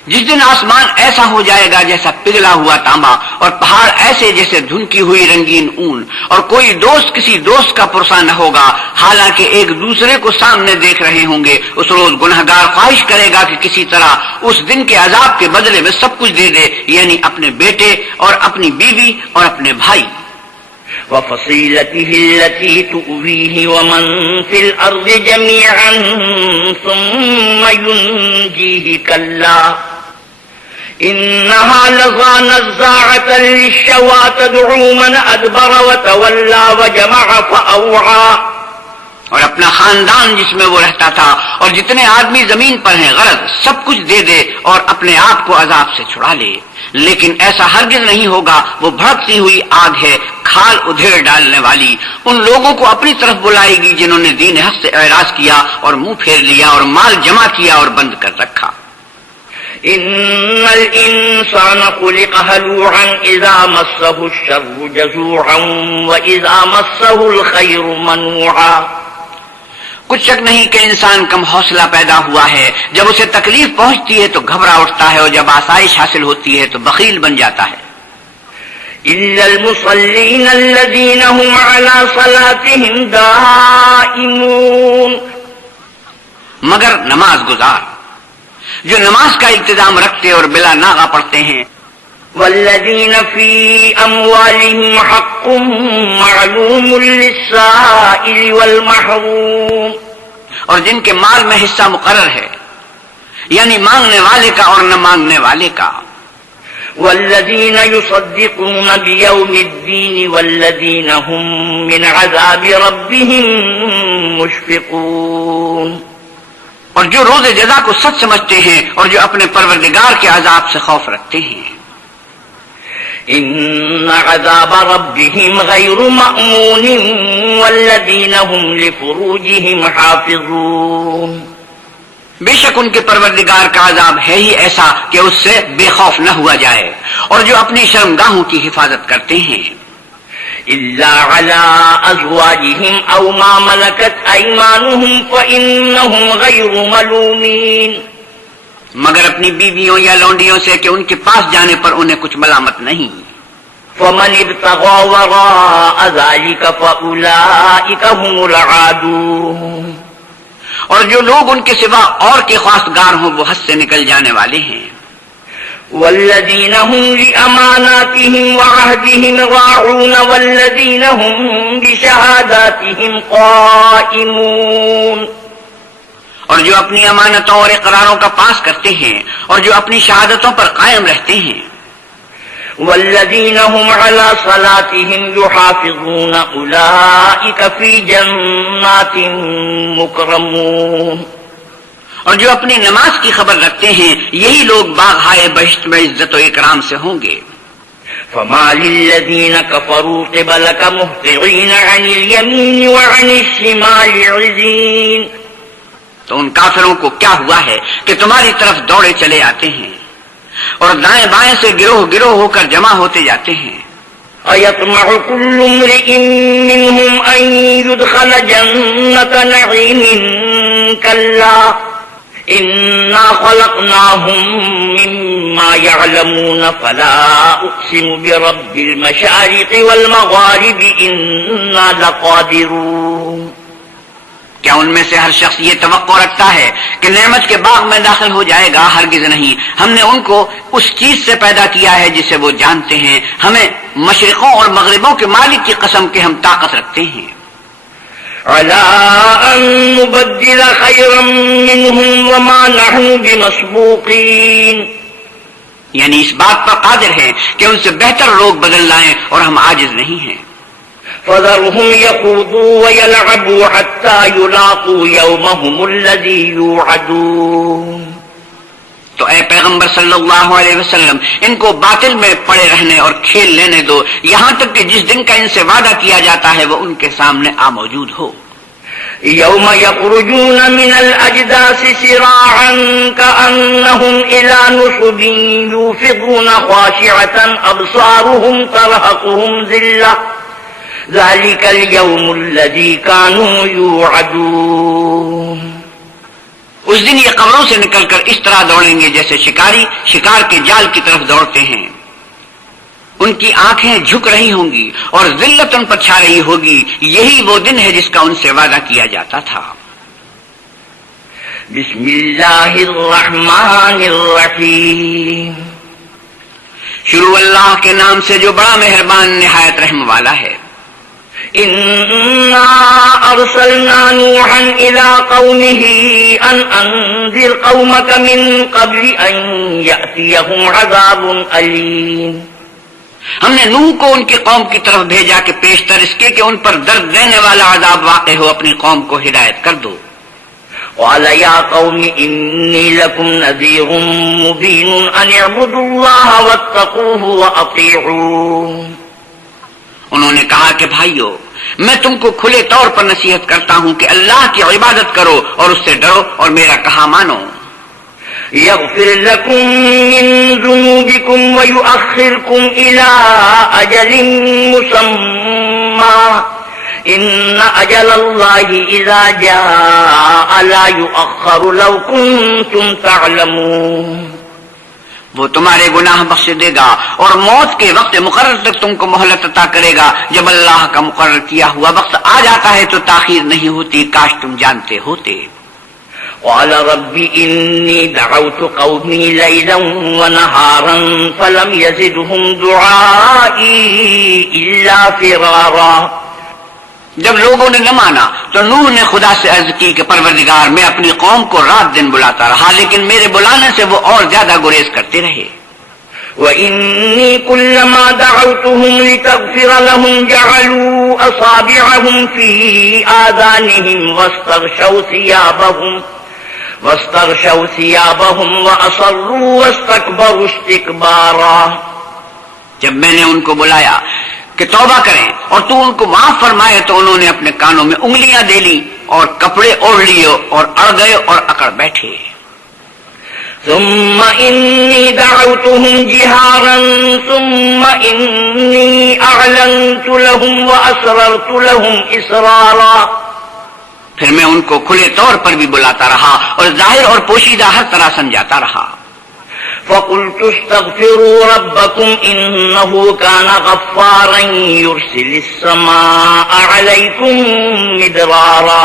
جس دن آسمان ایسا ہو جائے گا جیسا پگھلا ہوا تانبا، اور پہاڑ ایسے جیسے دھنکی ہوئی رنگین اون، اور کوئی دوست کسی دوست کا پرسا نہ ہوگا، حالانکہ ایک دوسرے کو سامنے دیکھ رہے ہوں گے۔ اس روز گنہگار خواہش کرے گا کہ کسی طرح اس دن کے عذاب کے بدلے میں سب کچھ دے دے، یعنی اپنے بیٹے اور اپنی بیوی اور اپنے بھائی۔ وفصيلته التي تؤويه ومن في الأرض جميعا ثم ينجيه كلا إنها لظى نزاعة للشوى تدعو من أدبر وتولى وجمع فأوعى۔ اور اپنا خاندان جس میں وہ رہتا تھا اور جتنے آدمی زمین پر ہیں غرض سب کچھ دے دے اور اپنے آپ کو عذاب سے چھڑا لے، لیکن ایسا ہرگز نہیں ہوگا۔ وہ بھڑکتی ہوئی آگ ہے، کھال ادھیڑ ڈالنے والی، ان لوگوں کو اپنی طرف بلائے گی جنہوں نے دین حق سے اعراض کیا اور منہ پھیر لیا اور مال جمع کیا اور بند کر رکھا۔ ان الانسان خلق هلوعا اذا مسه الشر جزوعا واذا مسه الخير منوعا۔ کچھ شک نہیں کہ انسان کم حوصلہ پیدا ہوا ہے، جب اسے تکلیف پہنچتی ہے تو گھبرا اٹھتا ہے، اور جب آسائش حاصل ہوتی ہے تو بخیل بن جاتا ہے۔ إلا المصلين الذين هم على صلاتهم دائمون۔ مگر نماز گزار جو نماز کا التزام رکھتے اور بلا ناغہ پڑھتے ہیں۔ والذين في أموالهم حق معلوم للسائل والمحروم۔ اور جن کے مال میں حصہ مقرر ہے، یعنی مانگنے والے کا اور نہ مانگنے والے کا۔ والذين يصدقون بيوم الدين والذين هم من عذاب ربهم مشفقون۔ اور جو روز جزا کو سچ سمجھتے ہیں اور جو اپنے پروردگار کے عذاب سے خوف رکھتے ہیں۔ إن عذاب ربهم غير مأمون والذين هم لفروجهم حافظون بے شک ان کے پروردگار کا عذاب ہے ہی ایسا کہ اس سے بے خوف نہ ہوا جائے، اور جو اپنی شرمگاہوں کی حفاظت کرتے ہیں إلا على أزواجهم أو ما ملكت أيمانهم فإنهم غير ملومين، مگر اپنی بیویوں یا لونڈیوں سے کہ ان کے پاس جانے پر انہیں کچھ ملامت نہیں۔ فمن ابتغى وراء ذلك فأولئك هم العادون، اور جو لوگ ان کے سوا اور کے خواستگار ہوں وہ حد سے نکل جانے والے ہیں۔ والذین هم لأماناتهم وعهدهم راعون والذین هم بشهاداتهم قائمون، اور جو اپنی امانتوں اور اقراروں کا پاس کرتے ہیں اور جو اپنی شہادتوں پر قائم رہتے ہیں۔ والذین هم على صلاتهم يحافظون اولئک فی جنات مکرمون، اور جو اپنی نماز کی خبر رکھتے ہیں یہی لوگ باغ بہشت میں عزت و اکرام سے ہوں گے۔ فما للذین کفروا قبلک مہطعین عن الیمین وعن الشمال عزین، تو ان کافروں کو کیا ہوا ہے کہ تمہاری طرف دوڑے چلے آتے ہیں اور دائیں بائیں سے گروہ گروہ ہو کر جمع ہوتے جاتے ہیں۔ أَيَطْمَعُ كُلُّ امْرِئٍ مِّنْهُمْ أَن يُدْخَلَ جَنَّةَ نَعِيمٍ كَلَّا إِنَّا خَلَقْنَاهُم مِّمَّا يَعْلَمُونَ فَلَا أُقْسِمُ بِرَبِّ الْمَشَارِقِ وَالْمَغَارِبِ إِنَّا لَقَادِرُونَ، کیا ان میں سے ہر شخص یہ توقع رکھتا ہے کہ نعمت کے باغ میں داخل ہو جائے گا؟ ہرگز نہیں، ہم نے ان کو اس چیز سے پیدا کیا ہے جسے وہ جانتے ہیں، ہمیں مشرقوں اور مغربوں کے مالک کی قسم کہ ہم طاقت رکھتے ہیں۔ عَلَىٰ أَن نُّبَدِّلَ خَيْرًا مِّنْهُمْ وَمَا نَحْنُ بِمَسْبُوقِينَ، یعنی اس بات پر قادر ہیں کہ ان سے بہتر لوگ بدل لائیں اور ہم عاجز نہیں ہیں۔ فَذَرْهُمْ يَخُوضُوا وَيَلْعَبُوا حَتَّىٰ يُلَاقُوا يَوْمَهُمُ الَّذِي يُوعَدُونَ، تو اے پیغمبر صلی اللہ علیہ وسلم ان کو باطل میں پڑے رہنے اور کھیل لینے دو یہاں تک کہ جس دن کا ان سے وعدہ کیا جاتا ہے وہ ان کے سامنے موجود ہو۔ يَوْمَ يَخْرُجُونَ مِنَ الْأَجْدَاثِ سِرَاعًا كَأَنَّهُمْ إِلَىٰ نُصُبٍ يُوفِضُونَ خَاشِعَةً أَبْصَارُهُمْ تَرْهَقُهُمْ ذِلَّةٌ ذَلِكَ الْيَوْمُ الَّذِي كَانُوا يُوعَدُونَ، اس دن یہ قبروں سے نکل کر اس طرح دوڑیں گے جیسے شکاری شکار کے جال کی طرف دوڑتے ہیں، ان کی آنکھیں جھک رہی ہوں گی اور ذلت ان پر چھا رہی ہوگی، یہی وہ دن ہے جس کا ان سے وعدہ کیا جاتا تھا۔ بسم اللہ الرحمن الرحیم، شروع اللہ کے نام سے جو بڑا مہربان نہایت رحم والا ہے۔ إِنَّا أَرْسَلْنَا نُوحًا إِلَىٰ قَوْمِهِ أَنْ أَنذِرْ قَوْمَكَ مِن قَبْلِ أَن يَأْتِيَهُمْ عَذَابٌ أَلِيمٌ، ہم نے نوح کو ان کی قوم کی طرف بھیجا کہ پیشتر اس کے کہ ان پر درد دینے والا عذاب واقع ہو اپنی قوم کو ہدایت کر دو۔ قَالَ يَا قَوْمِ إِنِّي لَكُمْ نَذِيرٌ مُّبِينٌ أَنِ اعْبُدُوا اللَّهَ وَاتَّقُوهُ وَأَطِيعُونِ، انہوں نے کہا کہ بھائیو میں تم کو کھلے طور پر نصیحت کرتا ہوں کہ اللہ کی عبادت کرو اور اس سے ڈرو اور میرا کہا مانو۔ يغفر لكم من ذنوبكم ويؤخركم إلى أجل مسمى إن أجل الله إذا جاء لا يؤخر لو كنتم تعلمون، وہ تمہارے گناہ بخش دے گا اور موت کے وقت مقرر تک تم کو مہلت عطا کرے گا، جب اللہ کا مقرر کیا ہوا وقت آ جاتا ہے تو تاخیر نہیں ہوتی، کاش تم جانتے ہوتے۔ قال رب إني دعوت قومي ليلا ونهارا فلم يزدهم دعائي إلا فرارا، جب لوگوں نے نہ مانا تو نوح نے خدا سے عرض کی کہ پروردگار میں اپنی قوم کو رات دن بلاتا رہا لیکن میرے بلانے سے وہ اور زیادہ گریز کرتے رہے۔ وَإِنِّي كُلَّمَا دَعَوْتُهُمْ لِتَغْفِرَ لَهُمْ جَعَلُوا أَصَابِعَهُمْ فِي آذَانِهِمْ وَاسْتَغْشَوْا ثِيَابَهُمْ وَأَصَرُّوا وَاسْتَكْبَرُوا اسْتِكْبَارًا، جب میں نے ان کو بلایا کہ توبہ کریں اور تو ان کو معاف فرمائے تو انہوں نے اپنے کانوں میں انگلیاں دے لی اور کپڑے اوڑھ لیے اور اڑ گئے اور اکڑ بیٹھے. ثم إني دعوتهم جهارا ثم إني أعلنت لهم وأسررت لهم إسرارا. پھر میں ان کو کھلے طور پر بھی بلاتا رہا اور ظاہر اور پوشیدہ ہر طرح سمجھاتا رہا. فقلت استغفروا ربكم إنه كان غفارا يرسل السماء عليكم مدرارا.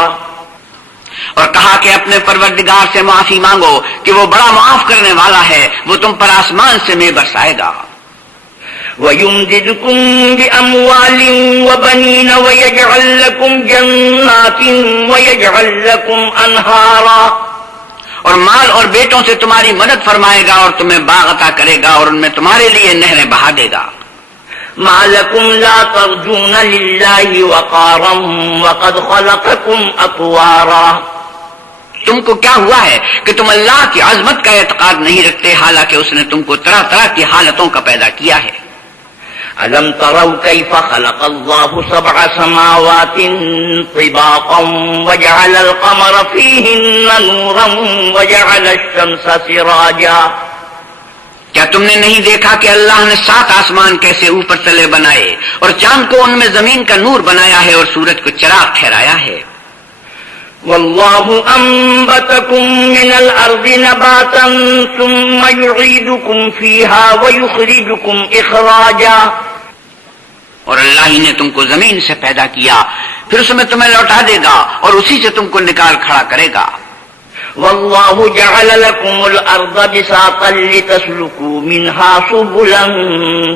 اور کہا کہ اپنے پروردگار سے معافی مانگو کہ وہ بڑا معاف کرنے والا ہے، وہ تم پر آسمان سے مے برسائے گا. وَيُمْدِدْكُمْ بِأَمْوَالٍ وَبَنِينَ وَيَجْعَلْ لَكُمْ جَنَّاتٍ وَيَجْعَلْ لَكُمْ أَنْهَارًا. اور مال اور بیٹوں سے تمہاری مدد فرمائے گا اور تمہیں باغ عطا کرے گا اور ان میں تمہارے لیے نہریں بہا دے گا. مَا لَكُمْ لَا تَرْجُونَ لِلَّهِ وَقَارًا وَقَدْ خَلَقَكُمْ أَطْوَارًا. تم کو کیا ہوا ہے کہ تم اللہ کی عظمت کا اعتقاد نہیں رکھتے حالانکہ اس نے تم کو طرح طرح کی حالتوں کا پیدا کیا ہے. أَلَمْ تَرَوْا كَيْفَ خَلَقَ اللَّهُ سَبْعَ سَمَاوَاتٍ طِبَاقًا وَجَعَلَ الْقَمَرَ فِيهِنَّ نُورًا وَجَعَلَ الشَّمْسَ سِرَاجًا. کیا تم نے نہیں دیکھا کہ اللہ نے 7 آسمان کیسے اوپر تلے بنائے اور چاند کو ان میں زمین کا نور بنایا ہے اور سورج کو چراغ ٹھہرایا ہے. وَاللَّهُ أَنبَتَكُم مِّنَ الْأَرْضِ نَبَاتًا ثُمَّ يُعِيدُكُمْ فِيهَا وَيُخْرِجُكُمْ إِخْرَاجًا. اور اللہ ہی نے تم کو زمین سے پیدا کیا پھر اس میں تمہیں لوٹا دے گا اور اسی سے تم کو نکال کھڑا کرے گا. وَاللَّهُ جَعَلَ لَكُمُ الْأَرْضَ بِسَاطًا لِتَسْلُكُوا مِنْهَا سُبُلًا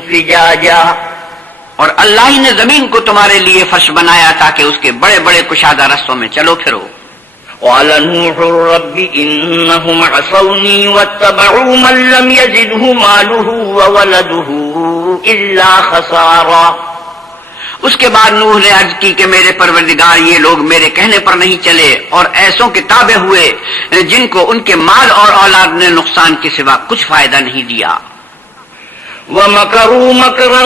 فِجَاجًا. اور اللہ ہی نے زمین کو تمہارے لیے فرش بنایا تاکہ اس کے بڑے بڑے کشادہ رستوں میں چلو پھرو. قال نوح رب إنهم عصوني واتبعوا من لم يزده ماله وولده إلا خسارا. اس کے بعد نوح نے عرض کی کہ میرے پروردگار یہ لوگ میرے کہنے پر نہیں چلے اور ایسوں کے تابع ہوئے جن کو ان کے مال اور اولاد نے نقصان کے سوا کچھ فائدہ نہیں دیا. وَمَكَرُوا مَكْرًا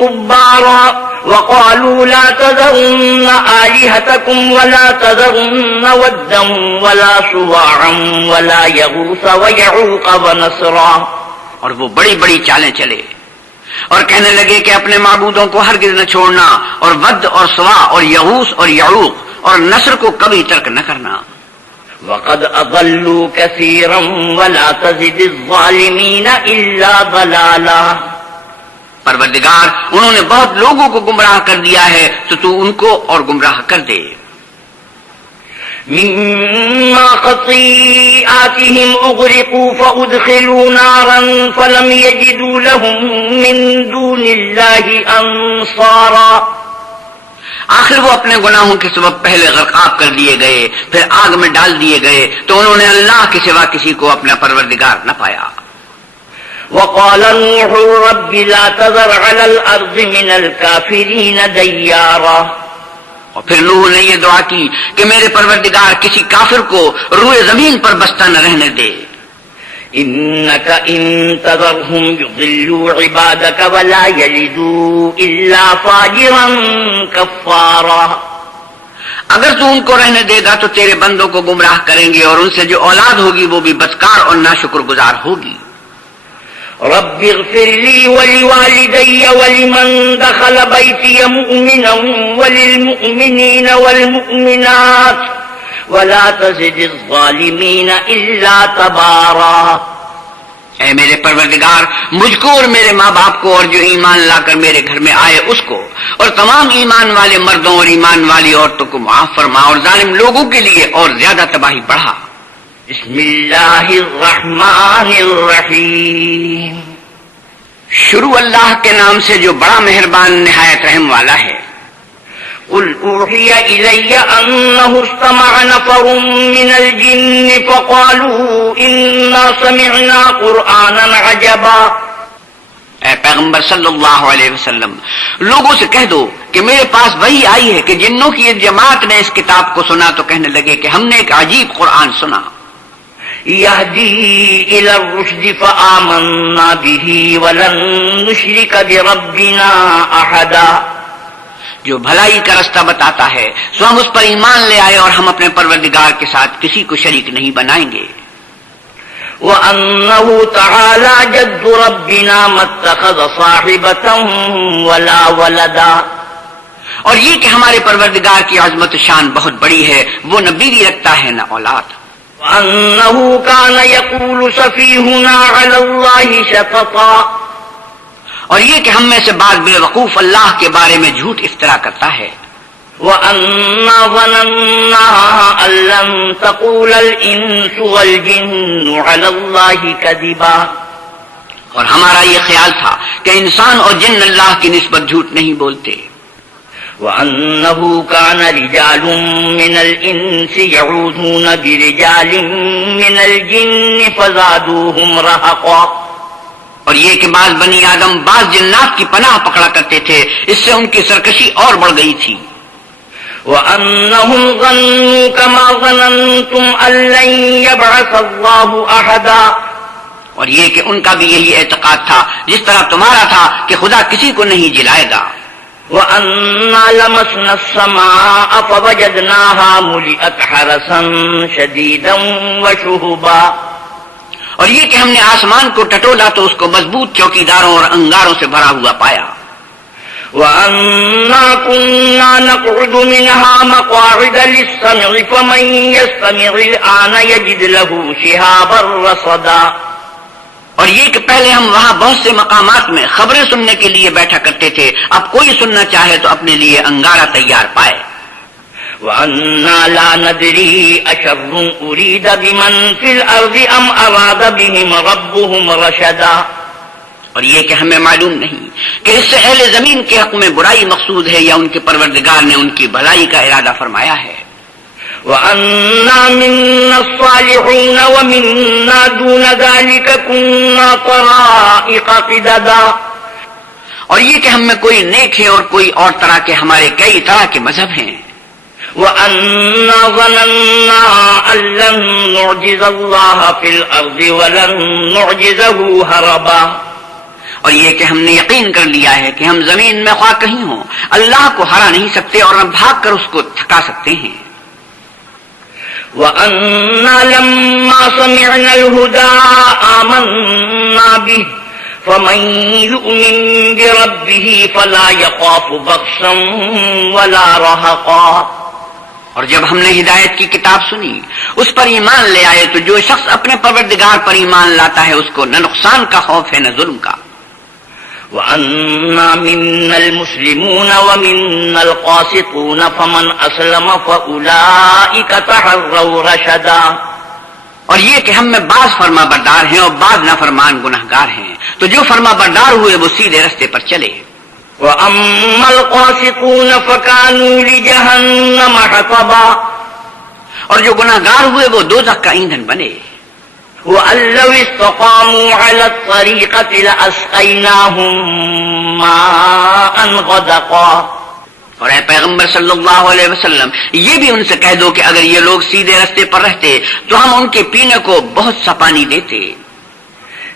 كُبَّارًا وَقَالُوا لَا تَذَرُنَّ آلِهَتَكُمْ وَلَا تَذَرُنَّ وَدًّا وَلَا سُوَاعًا وَلَا يَغُوثَ وَيَعُوقَ وَنَسْرًا. اور وہ بڑی بڑی چالیں چلے اور کہنے لگے کہ اپنے معبودوں کو ہرگز نہ چھوڑنا اور ود اور سوا اور یغوث اور یعوق اور نصر کو کبھی ترک نہ کرنا. وَقَدْ أَضَلُّوا كَثِيرًا وَلَا تَزِدِ الظَّالِمِينَ إِلَّا ضَلَالًا. پروردگار انہوں نے بہت لوگوں کو گمراہ کر دیا ہے تو ان کو اور گمراہ کر دے. مِمَّا خَطِيئَاتِهِمْ أُغْرِقُوا فَأُدْخِلُوا نَارًا فَلَمْ يَجِدُوا لَهُم مِّن دُونِ اللَّهِ أَنصَارًا. آخر وہ اپنے گناہوں کے سبب پہلے غرقاب کر دیے گئے پھر آگ میں ڈال دیے گئے تو انہوں نے اللہ کے سوا کسی کو اپنا پروردگار نہ پایا. وَقَالَ نُوحٌ رَبِّ لَا تَذَرْ عَلَى الْأَرْضِ مِنَ الْكَافِرِينَ دَيَّارًا. اور پھر نوح نے یہ دعا کی کہ میرے پروردگار کسی کافر کو روئے زمین پر بستہ نہ رہنے دے. إِنَّكَ إِن تَذَرْهُمْ يُضِلُّوا عِبَادَكَ وَلَا يَلِدُوا إِلَّا فَاجِرًا كَفَّارًا. اگر تو ان کو رہنے دے گا تو تیرے بندوں کو گمراہ کریں گے اور ان سے جو اولاد ہوگی وہ بھی بدکار اور ناشکر گزار ہوگی. رب اغفر لي ولوالدي ولمن دخل بيتي مؤمنا وللمؤمنين والمؤمنات ولا تزد الظالمين إلا تبارا. اے میرے پروردگار مجھ کو اور میرے ماں باپ کو اور جو ایمان لا کر میرے گھر میں آئے اس کو اور تمام ایمان والے مردوں اور ایمان والی عورتوں کو معاف فرما اور ظالم لوگوں کے لیے اور زیادہ تباہی بڑھا. بسم اللہ الرحمن الرحیم. شروع اللہ کے نام سے جو بڑا مہربان نہایت رحم والا ہے. قل اوحی الی انہ استمع نفر من الجن فقالوا انا سمعنا قرآنا عجبا. اے پیغمبر صلی اللہ علیہ وسلم لوگوں سے کہہ دو کہ میرے پاس وحی آئی ہے کہ جنوں کی ایک جماعت نے اس کتاب کو سنا تو کہنے لگے کہ ہم نے ایک عجیب قرآن سنا. يهدي إلى الرشد فآمنا به ولن نشرك بربنا أحدا. جو بھلائی کا رستہ بتاتا ہے سو ہم اس پر ایمان لے آئے اور ہم اپنے پروردگار کے ساتھ کسی کو شریک نہیں بنائیں گے. وأنه تعالى جد ربنا ما اتخذ صاحبة ولا ولدا. اور یہ کہ ہمارے پروردگار کی عظمت شان بہت بڑی ہے، وہ نہ بیوی رکھتا ہے نہ اولاد. وأنه كان يقول سفيهنا على الله شططا. اور یہ کہ ہم میں سے بعض بے وقوف اللہ کے بارے میں جھوٹ افترا کرتا ہے. وَأَنَّا ظَنَنَّا أَن لَّن تَقُولَ الْإِنسُ وَالْجِنُّ عَلَى اللَّهِ كَذِبًا. اور ہمارا یہ خیال تھا کہ انسان اور جن اللہ کی نسبت جھوٹ نہیں بولتے. وَأَنَّهُ كَانَ رِجَالٌ مِّنَ الْإِنسِ يَعُوذُونَ بِرِجَالٍ مِّنَ الْجِنِّ فَزَادُوهُمْ رَهَقًا. اور یہ کہ بعض بنی آدم بعض جنات کی پناہ پکڑا کرتے تھے، اس سے ان کی سرکشی اور بڑھ گئی تھی. وَأَنَّهُمْ ظَنُّوا كَمَا ظَنَنتُمْ أَن لَّن يَبْعَثَ اللَّهُ أَحَدًا. اور یہ کہ ان کا بھی یہی اعتقاد تھا جس طرح تمہارا تھا کہ خدا کسی کو نہیں جلائے گا. وَأَنَّا لَمَسْنَا السَّمَاءَ فَوَجَدْنَاهَا مُلِئَتْ حَرَسًا شَدِيدًا وَشُهُبًا. اور یہ کہ ہم نے آسمان کو ٹٹولا تو اس کو مضبوط چوکیداروں اور انگاروں سے بھرا ہوا پایا. وَأَنَّا كُنَّا نَقْعُدُ مِنْهَا مَقَاعِدَ لِلسَّمْعِ فَمَن يَسْتَمِعِ الْآنَ يَجِدْ لَهُ شِهَابًا رَّصَدًا. اور یہ کہ پہلے ہم وہاں بہت سے مقامات میں خبریں سننے کے لیے بیٹھا کرتے تھے، اب کوئی سننا چاہے تو اپنے لیے انگارہ تیار پائے. وَأَنَّا لَا نَدْرِي أَشَرٌّ أُرِيدَ بِمَن فِي الْأَرْضِ أَمْ أَرَادَ بِهِمْ رَبُّهُمْ رَشَدًا. اور یہ کہ ہمیں معلوم نہیں کہ اس سے اہل زمین کے حق میں برائی مقصود ہے یا ان کے پروردگار نے ان کی بھلائی کا ارادہ فرمایا ہے. وَأَنَّا مِنَّا الصَّالِحُونَ وَمِنَّا دُونَ ذَلِكَ كُنَّا طَرَائِقَ قِدَدًا. اور یہ کہ ہم میں کوئی نیک ہے اور کوئی اور طرح کے ہمارے کئی طرح کے مذہب ہیں. وَأَنَّا ظَنَنَّا أَن لَّن نُّعْجِزَ اللَّهَ فِي الْأَرْضِ وَلَن نُّعْجِزَهُ هَرَبًا. اور یہ کہ ہم نے یقین کر لیا ہے کہ ہم زمین میں خواہ کہیں ہوں اللہ کو ہرا نہیں سکتے اور نہ بھاگ کر اس کو تھکا سکتے ہیں. وَأَنَّا لَمَّا سَمِعْنَا الْهُدَىٰ آمَنَّا بِهِ فَمَن يُؤْمِن بِرَبِّهِ فَلَا يَخَافُ بَخْسًا وَلَا رَهَقًا. اور جب ہم نے ہدایت کی کتاب سنی اس پر ایمان لے آئے تو جو شخص اپنے پروردگار پر ایمان لاتا ہے اس کو نہ نقصان کا خوف ہے نہ ظلم کا. وَأَنَّا مِنَّا الْمُسْلِمُونَ وَمِنَّا الْقَاسِطُونَ فَمَنْ أَسْلَمَ فَأُولَٰئِكَ تَحَرَّوْا رَشَدًا. اور یہ کہ ہم میں بعض فرما بردار ہیں اور بعض نافرمان گناہگار ہیں، تو جو فرما بردار ہوئے وہ سیدھے رستے پر چلے. وَأَمَّا الْقَاسِطُونَ فَكَانُوا لِجَهَنَّمَ حَطَبًا. اور جو گناہگار ہوئے وہ دوزخ کا ایندھن بنے. وَأَن لَّوِ اسْتَقَامُوا عَلَى الطَّرِيقَةِ لَأَسْقَيْنَاهُم مَّاءً غَدَقًا. اور اے پیغمبر صلی اللہ علیہ وسلم یہ بھی ان سے کہہ دو کہ اگر یہ لوگ سیدھے رستے پر رہتے تو ہم ان کے پینے کو بہت سا پانی دیتے.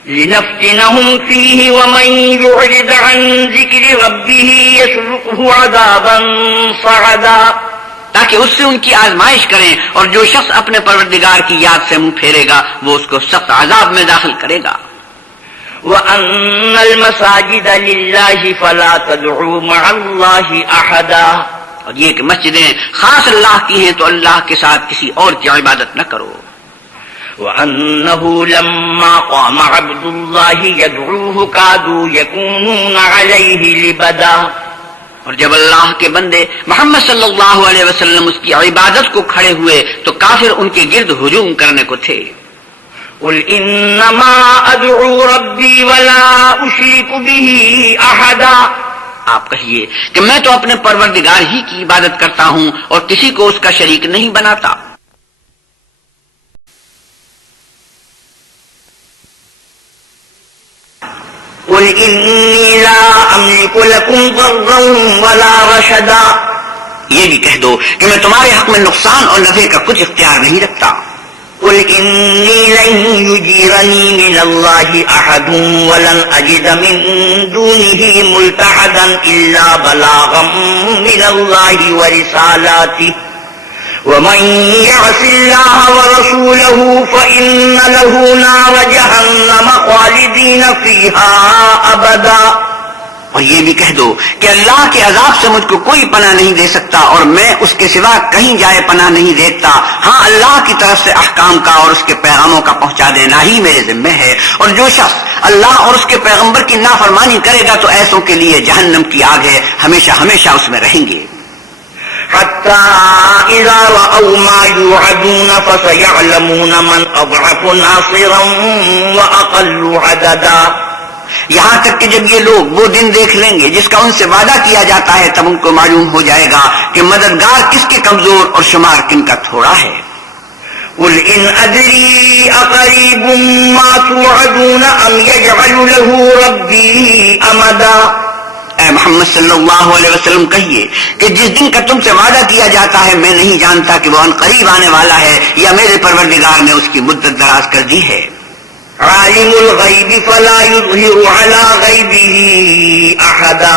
لِنَفْتِنَهُمْ فِيهِ وَمَن يُعْرِضْ عَن ذِكْرِ رَبِّهِ يَسْلُكْهُ عَذَابًا صَعَدًا. تاکہ اس سے ان کی آزمائش کریں، اور جو شخص اپنے پروردگار کی یاد سے منہ پھیرے گا وہ اس کو سخت عذاب میں داخل کرے گا. وَأَنَّ الْمَسَاجِدَ لِلَّهِ فَلَا تَدْعُوا مَعَ اللَّهِ أَحَدًا. اور یہ کہ مسجدیں خاص اللہ کی ہیں تو اللہ کے ساتھ کسی اور کی عبادت نہ کرو. وَأَنَّهُ لَمَّا قَامَ عَبْدُ اللَّهِ يَدْعُوهُ كَادُوا يَكُونُونَ عَلَيْهِ لِبَدًا. اور جب اللہ کے بندے محمد صلی اللہ علیہ وسلم اس کی عبادت کو کھڑے ہوئے تو کافر ان کے گرد ہجوم کرنے کو تھے. قُلْ إِنَّمَا أَدْعُو رَبِّي وَلَا أُشْرِكُ بِهِ أَحَدًا. آپ کہیے کہ میں تو اپنے پروردگار ہی کی عبادت کرتا ہوں اور کسی کو اس کا شریک نہیں بناتا. قُلْ إِنِّي لَا أَمْلِكُ لَكُمْ ضَرًّا وَلَا رَشَدًا. یہ بھی کہہ دو کہ میں تمہارے حق میں نقصان اور نفع کا کچھ اختیار نہیں رکھتا. قل إني لن يجيرني من الله أحد ولن أجد من دونه ملتحدا إلا بلاغا من الله ورسالاته ومن يعص الله ورسوله فإن له نار جهنم خالدين فيها أبدا. اور یہ بھی کہہ دو کہ اللہ کے عذاب سے مجھ کو کوئی پناہ نہیں دے سکتا اور میں اس کے سوا کہیں جائے پناہ نہیں دیکھتا. ہاں اللہ کی طرف سے احکام کا اور اس کے پیغاموں کا پہنچا دینا ہی میرے ذمہ ہے، اور جو شخص اللہ اور اس کے پیغمبر کی نافرمانی کرے گا تو ایسوں کے لیے جہنم کی آگ ہے، ہمیشہ ہمیشہ اس میں رہیں گے. حتى إذا رأوا ما يوعدون فسيعلمون من أضعف ناصرا وأقل عددا. یہاں تک کہ جب یہ لوگ وہ دن دیکھ لیں گے جس کا ان سے وعدہ کیا جاتا ہے تب ان کو معلوم ہو جائے گا کہ مددگار کس کے کمزور اور شمار کن کا تھوڑا ہے. قل إن أدري أقريب ما توعدون أم يجعل له ربي أمدا. اے محمد صلی اللہ علیہ وسلم کہیے کہ جس دن کا تم سے وعدہ کیا جاتا ہے میں نہیں جانتا کہ وہ ان قریب آنے والا ہے یا میرے پروردگار نے اس کی مدت دراز کر دی ہے. عالم الغیب فلا یظہر علی غیبہ احدا.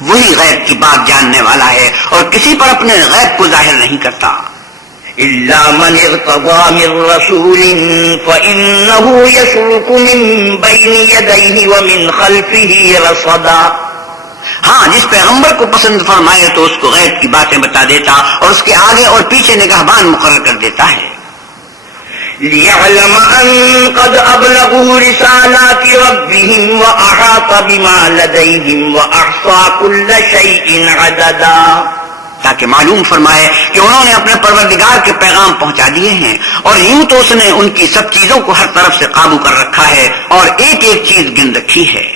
وہی غیب کی بات جاننے والا ہے اور کسی پر اپنے غیب کو ظاہر نہیں کرتا. الا من ارتضى من رسول فإنه يسلك من بين يديه ومن خلفه رصدا. ہاں جس پیغمبر کو پسند فرمائے تو اس کو غیب کی باتیں بتا دیتا اور اس کے آگے اور پیچھے نگہبان مقرر کر دیتا ہے. لِيَعْلَمَ أَن قَدْ أَبْلَغُوا رِسَالَاتِ رَبِّهِمْ وَأَحَاطَ بِمَا لَدَيْهِمْ وَأَحْصَىٰ كُلَّ شَيْءٍ عَدَدًا. تاکہ معلوم فرمائے کہ انہوں نے اپنے پروردگار کے پیغام پہنچا دیے ہیں اور یوں تو اس نے ان کی سب چیزوں کو ہر طرف سے قابو کر رکھا ہے اور ایک ایک چیز گن رکھی ہے.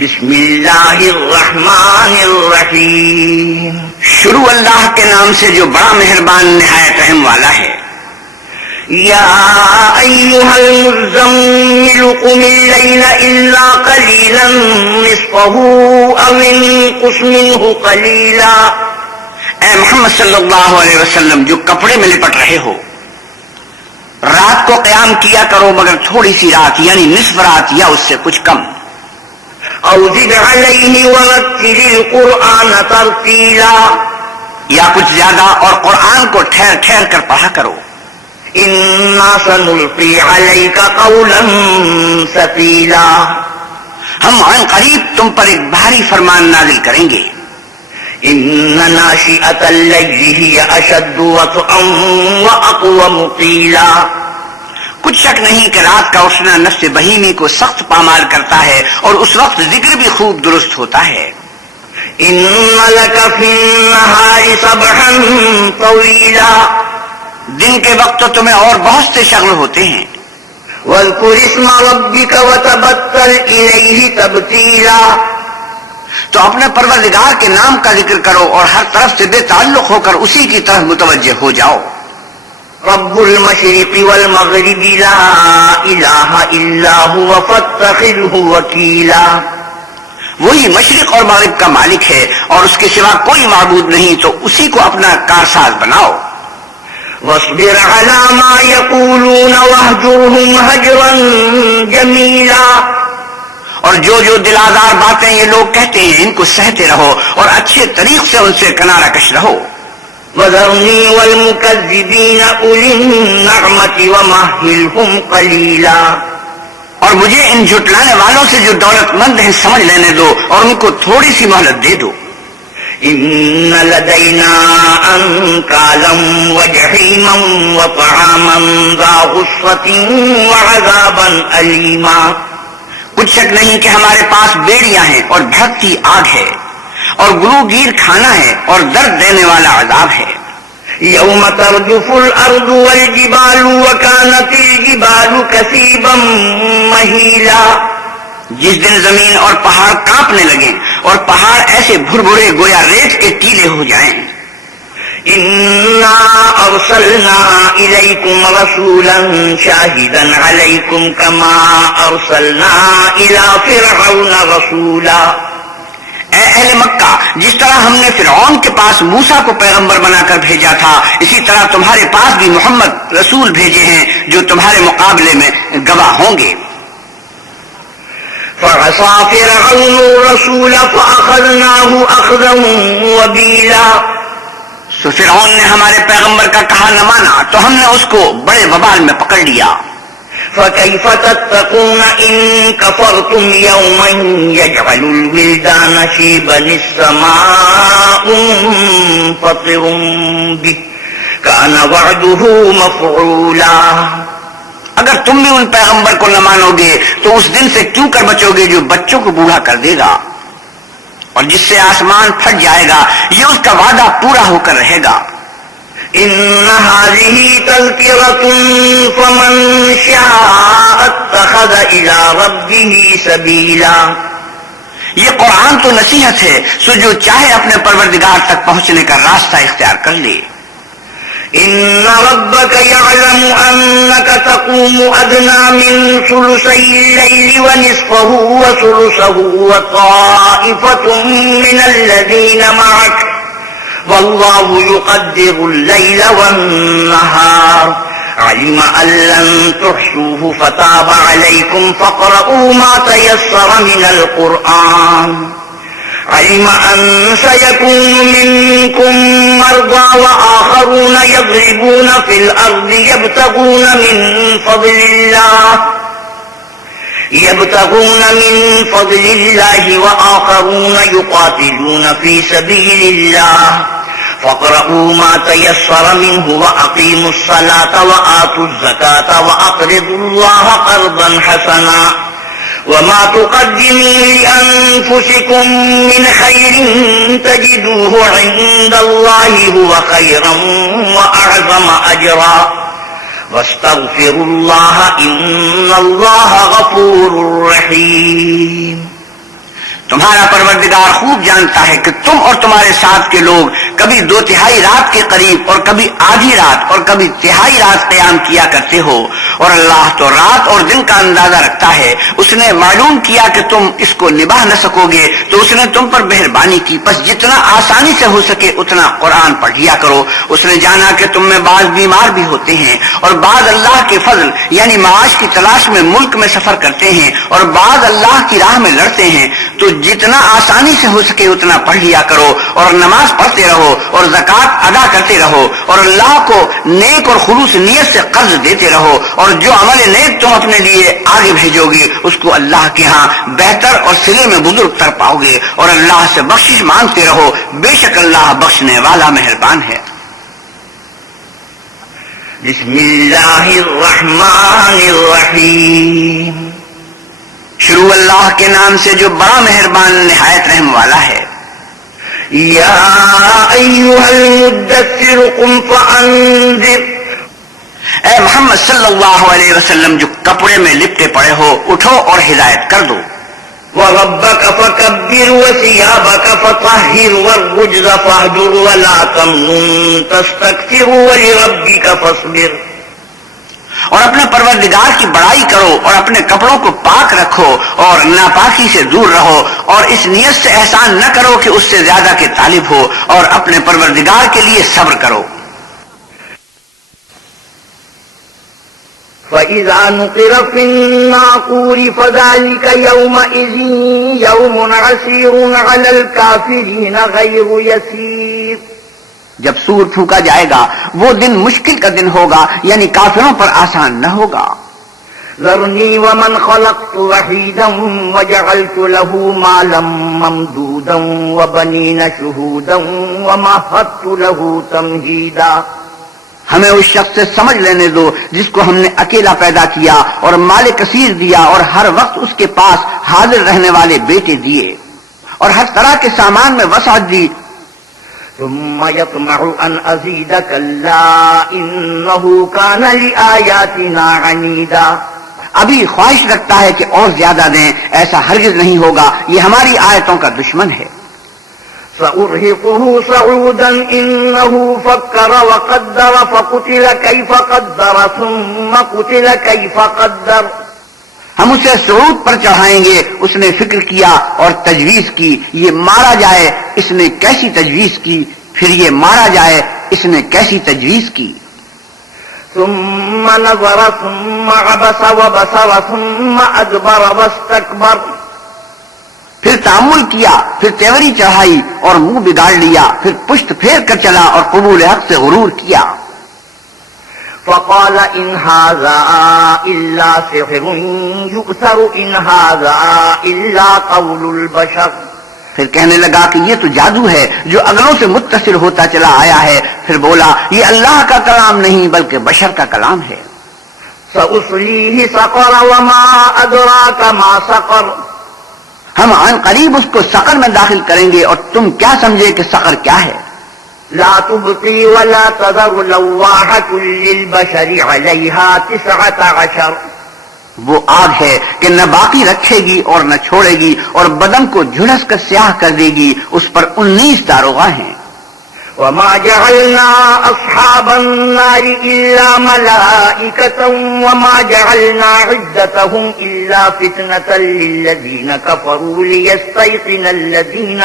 بسم اللہ الرحمن الرحیم. شروع اللہ کے نام سے جو بڑا مہربان نہایت رحم والا ہے. یا ایھا المزمل قم اللیل الا قلیلا نصفہ او انقص منہ قلیلا. اے محمد صلی اللہ علیہ وسلم جو کپڑے میں لپٹ رہے ہو، رات کو قیام کیا کرو مگر تھوڑی سی رات یعنی نصف رات یا اس سے کچھ کم. او زد علیہ ورتل القرآن ترتیلا. یا کچھ زیادہ اور قرآن کو ٹھہر ٹھہر کر پڑھا کرو. انا سنلقی علیک قولا ثقیلا. ہم عن قریب تم پر ایک بھاری فرمان نازل کریں گے. ان ناشئۃ اللیل ہی اشد وطئا واقوم قیلا. کچھ شک نہیں کہ رات کا اٹھنا نفس بہیمی کو سخت پامال کرتا ہے اور اس وقت ذکر بھی خوب درست ہوتا ہے. ان لک فی النہار سبحا طویلا. دن کے وقت تو تمہیں اور بہت سے شغل ہوتے ہیں. واذکر اسم ربک وتبتل الیہ تبتیلا. تو اپنے پروردگار کے نام کا ذکر کرو اور ہر طرف سے بے تعلق ہو کر اسی کی طرف متوجہ ہو جاؤ. رب المشرق والمغرب لا الہ الا هو فاتخذہ وکیلا. وہی مشرق اور مغرب کا مالک ہے اور اس کے سوا کوئی معبود نہیں تو اسی کو اپنا کارساز بناؤ. واصبر على ما يقولون واهجرهم هجرا جميلا. اور جو دل آزار باتیں یہ لوگ کہتے ہیں ان کو سہتے رہو اور اچھے طریق سے ان سے کنارہ کش رہو. وذرني والمكذبين أولي النعمة ومهلهم قليلا. اور مجھے ان جھٹلانے والوں سے جو دولت مند ہیں سمجھ لینے دو اور ان کو تھوڑی سی مہلت دے دو. ان لدينا انكالا وجحيما وطعاما ذا غصة وعذابا أليما. کچھ شک نہیں کہ ہمارے پاس بیڑیاں ہیں اور بھڑکتی آگ ہے اور گلوگیر کھانا ہے اور درد دینے والا عذاب ہے. یوم ترجف الارض والجبال وكانت الجبال كثيبا مهيلا. جس دن زمین اور پہاڑ کانپنے لگیں اور پہاڑ ایسے بھربھرے گویا ریت کے ٹیلے ہو جائیں. انا ارسلنا الیکم رسولا شاہدا علیکم کما ارسلنا الی فرعون رسولا. اے اہل مکہ، جس طرح ہم نے فرعون کے پاس موسیٰ کو پیغمبر بنا کر بھیجا تھا، اسی طرح تمہارے پاس بھی محمد رسول بھیجے ہیں جو تمہارے مقابلے میں گواہ ہوں گے۔ فعصى فرعون الرسول فأخذناه أخذا وبيلا، سو فرعون نے ہمارے پیغمبر کا کہا نہ مانا تو ہم نے اس کو بڑے وبال میں پکڑ لیا۔ فكيف تتقون إن كفرتم يوما يجعل الولدان شيبا السماء منفطر به كان وعده مفعولا۔ اگر تم بھی ان پیغمبر کو نہ مانو گے تو اس دن سے کیوں کر بچو گے جو بچوں کو بوڑھا کر دے گا اور جس سے آسمان پھٹ جائے گا، یہ اس کا وعدہ پورا ہو کر رہے گا۔ إن هذه تذكرة فمن شاء اتخذ إلى ربه سبيلا، یہ قرآن تو نصیحت ہے، سو جو چاہے اپنے پروردگار تک پہنچنے کا راستہ اختیار کر لے۔ إن ربك يعلم أنك تقوم أدنى من ثلثي الليل ونصفه وثلثه وطائفة من الذين معك والله يقدر الليل والنهار علم أن لن تحصوه فتاب عليكم فاقرؤوا ما تيسر من القرآن علم أن سيكون منكم مرضى وآخرون يضربون في الأرض يبتغون من فضل الله وآخرون يقاتلون في سبيل الله فاقرؤوا ما تيسر منه وأقيموا الصلاة وآتوا الزكاة وأقرضوا الله قرضا حسنا وما تقدموا لأنفسكم من خير تجدوه عند الله هو خيرا وأعظم أجرا واستغفروا الله إن الله غفور رحيم۔ تمہارا پروردگار خوب جانتا ہے کہ تم اور تمہارے ساتھ کے لوگ کبھی 2/3 رات کے قریب اور کبھی آدھی رات اور کبھی 1/3 رات قیام کیا کرتے ہو، اور اللہ تو رات اور دن کا اندازہ رکھتا ہے۔ اس نے معلوم کیا کہ تم اس کو نبھا نہ سکو گے تو اس نے تم پر مہربانی کی، پس جتنا آسانی سے ہو سکے اتنا قرآن پڑھ لیا کرو۔ اس نے جانا کہ تم میں بعض بیمار بھی ہوتے ہیں اور بعض اللہ کے فضل یعنی معاش کی تلاش میں ملک میں سفر کرتے ہیں اور بعض اللہ کی راہ میں لڑتے ہیں، تو جتنا آسانی سے ہو سکے اتنا پڑھ لیا کرو اور نماز پڑھتے رہو اور زکوٰۃ ادا کرتے رہو اور اللہ کو نیک اور خلوص نیت سے قرض دیتے رہو، اور جو عمل نیک تم اپنے لیے آگے بھیجو گے اس کو اللہ کے ہاں بہتر اور صلے میں بزرگ تر پاؤ گے، اور اللہ سے بخشش مانگتے رہو، بے شک اللہ بخشنے والا مہربان ہے۔ بسم اللہ الرحمن الرحیم، شروع اللہ کے نام سے جو بڑا مہربان نہایت رحم والا ہے۔ یا ایھا المدثر قم فانذر، اے محمد صلی اللہ علیہ وسلم جو کپڑے میں لپٹے پڑے ہو، اٹھو اور ہدایت کر دو۔ وربک فکبر وثیابک فطہر والرجز فاہجر ولا تمنن تستکثر ولربک فاصبر، اور اپنے پروردگار کی بڑائی کرو اور اپنے کپڑوں کو پاک رکھو اور ناپاکی سے دور رہو، اور اس نیت سے احسان نہ کرو کہ اس سے زیادہ کے طالب ہو، اور اپنے پروردگار کے لیے صبر کرو۔ فَإِذَا نُقِرَ فِي النَّاقُورِ فَذَلِكَ يَوْمَئِذٍ يَوْمٌ عَسِيرٌ عَلَى الْكَافِرِينَ غَيْرُ يَسِيرٌ، جب سور پھونکا جائے گا وہ دن مشکل کا دن ہوگا، یعنی کافروں پر آسان نہ ہوگا۔ ذرنی ومن خلقت وحیدا وجعلت له مالا ممدودا وبنین شہودا ومہدت له تمہیدا، ہمیں اس شخص سے سمجھ لینے دو جس کو ہم نے اکیلا پیدا کیا اور مال کثیر دیا اور ہر وقت اس کے پاس حاضر رہنے والے بیٹے دیے اور ہر طرح کے سامان میں وسعت دی۔ ثم يطمع ان ازید کلا انه كان لآیاتنا عنیدا، ابھی خواہش رکھتا ہے کہ اور زیادہ دیں، ایسا ہرگز نہیں ہوگا، یہ ہماری آیتوں کا دشمن ہے۔ سأرهقه صعودا انه فکر وقدر فقتل كيف قدر ثم قتل كيف قدر، ہم اسے صعود پر چڑھائیں گے. اس نے فکر کیا اور تجویز کی یہ مارا جائے. اس نے کیسی تجویز کی؟ پھر یہ مارا جائے. اس نے کیسی تجویز کی؟ ثم نظر ثم عبس وبصر ثم ادبر واستكبر. پھر تأمل کیا، پھر تیوری چڑھائی اور منہ بگاڑ لیا، پھر پشت پھیر کر چلا اور قبول حق سے غرور کیا. فقال ان هذا الا سحر يؤثر ان هذا الا قول البشر. پھر کہنے لگا کہ یہ تو جادو ہے جو اگلوں سے متصل ہوتا چلا آیا ہے. پھر بولا یہ اللہ کا کلام نہیں بلکہ بشر کا کلام ہے. سأصليه سقر وما أدراك ما سقر. ہم عن قریب اس کو سقر میں داخل کریں گے اور تم کیا سمجھے کہ سقر کیا ہے؟ لا تبقي ولا تذر لواحة للبشر عليها 19. وہ آگ ہے کہ نہ باقی رکھے گی اور نہ چھوڑے گی اور بدن کو جھلس کر سیاہ کر دے گی. اس پر 19 داروغہ ہیں. وما جعلنا أصحاب النار إلا ملائكة وما جعلنا عدتهم إلا فتنة للذين كفروا ليستيقن الذين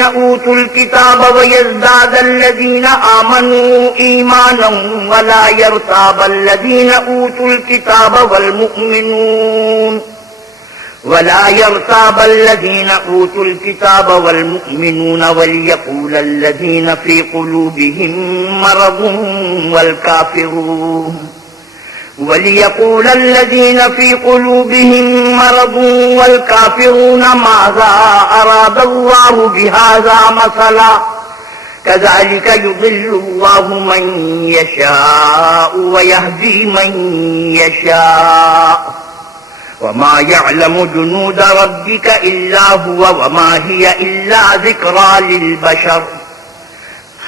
أوتوا الكتاب ويزداد الذين آمنوا إيمانا ولا يرتاب الذين أوتوا الكتاب والمؤمنون وليقول الذين في قلوبهم مرض والكافرون ماذا أراد الله بهذا مثلا كذلك يضل الله من يشاء ويهدي من يشاء وما يعلم جنود ربك إلا هو وما هي إلا ذكرى للبشر.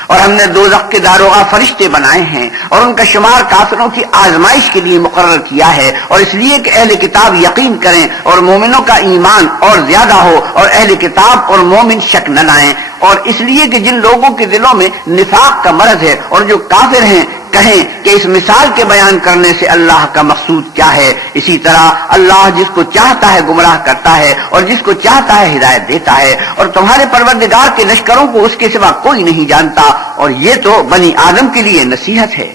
اور ہم نے دوزخ کے داروغہ فرشتے بنائے ہیں اور ان کا شمار کافروں کی آزمائش کے لیے مقرر کیا ہے اور اس لیے کہ اہل کتاب یقین کریں اور مومنوں کا ایمان اور زیادہ ہو اور اہل کتاب اور مومن شک نہ لائیں. اور اس لیے کہ جن لوگوں کے دلوں میں نفاق کا مرض ہے اور جو کافر ہیں کہیں کہ اس مثال کے بیان کرنے سے اللہ کا مقصود کیا ہے. اسی طرح اللہ جس کو چاہتا ہے گمراہ کرتا ہے اور جس کو چاہتا ہے ہدایت دیتا ہے. اور تمہارے پروردگار کے لشکروں کو اس کے سوا کوئی نہیں جانتا اور یہ تو بنی آدم کے لیے نصیحت ہے.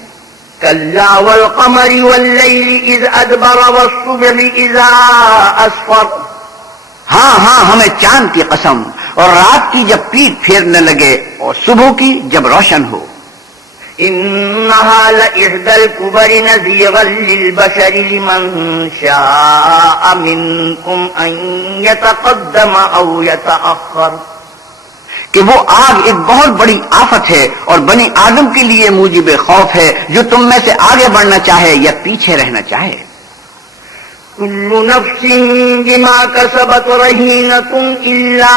كلا والقمر والليل إذ أدبر والصبح إذا أسفر. ہاں ہمیں چاند کی قسم اور رات کی جب پیٹ پھیرنے لگے اور صبح کی جب روشن ہو. إنها لإحدى الكبر نذيرا للبشر لمن شاء منكم أن يتقدم أو يتأخر. کہ وہ آگ ایک بہت بڑی آفت ہے اور بنی آدم کے لیے موجب خوف ہے جو تم میں سے آگے بڑھنا چاہے یا پیچھے رہنا چاہے. كل نفس بما كسبت رهينة إلا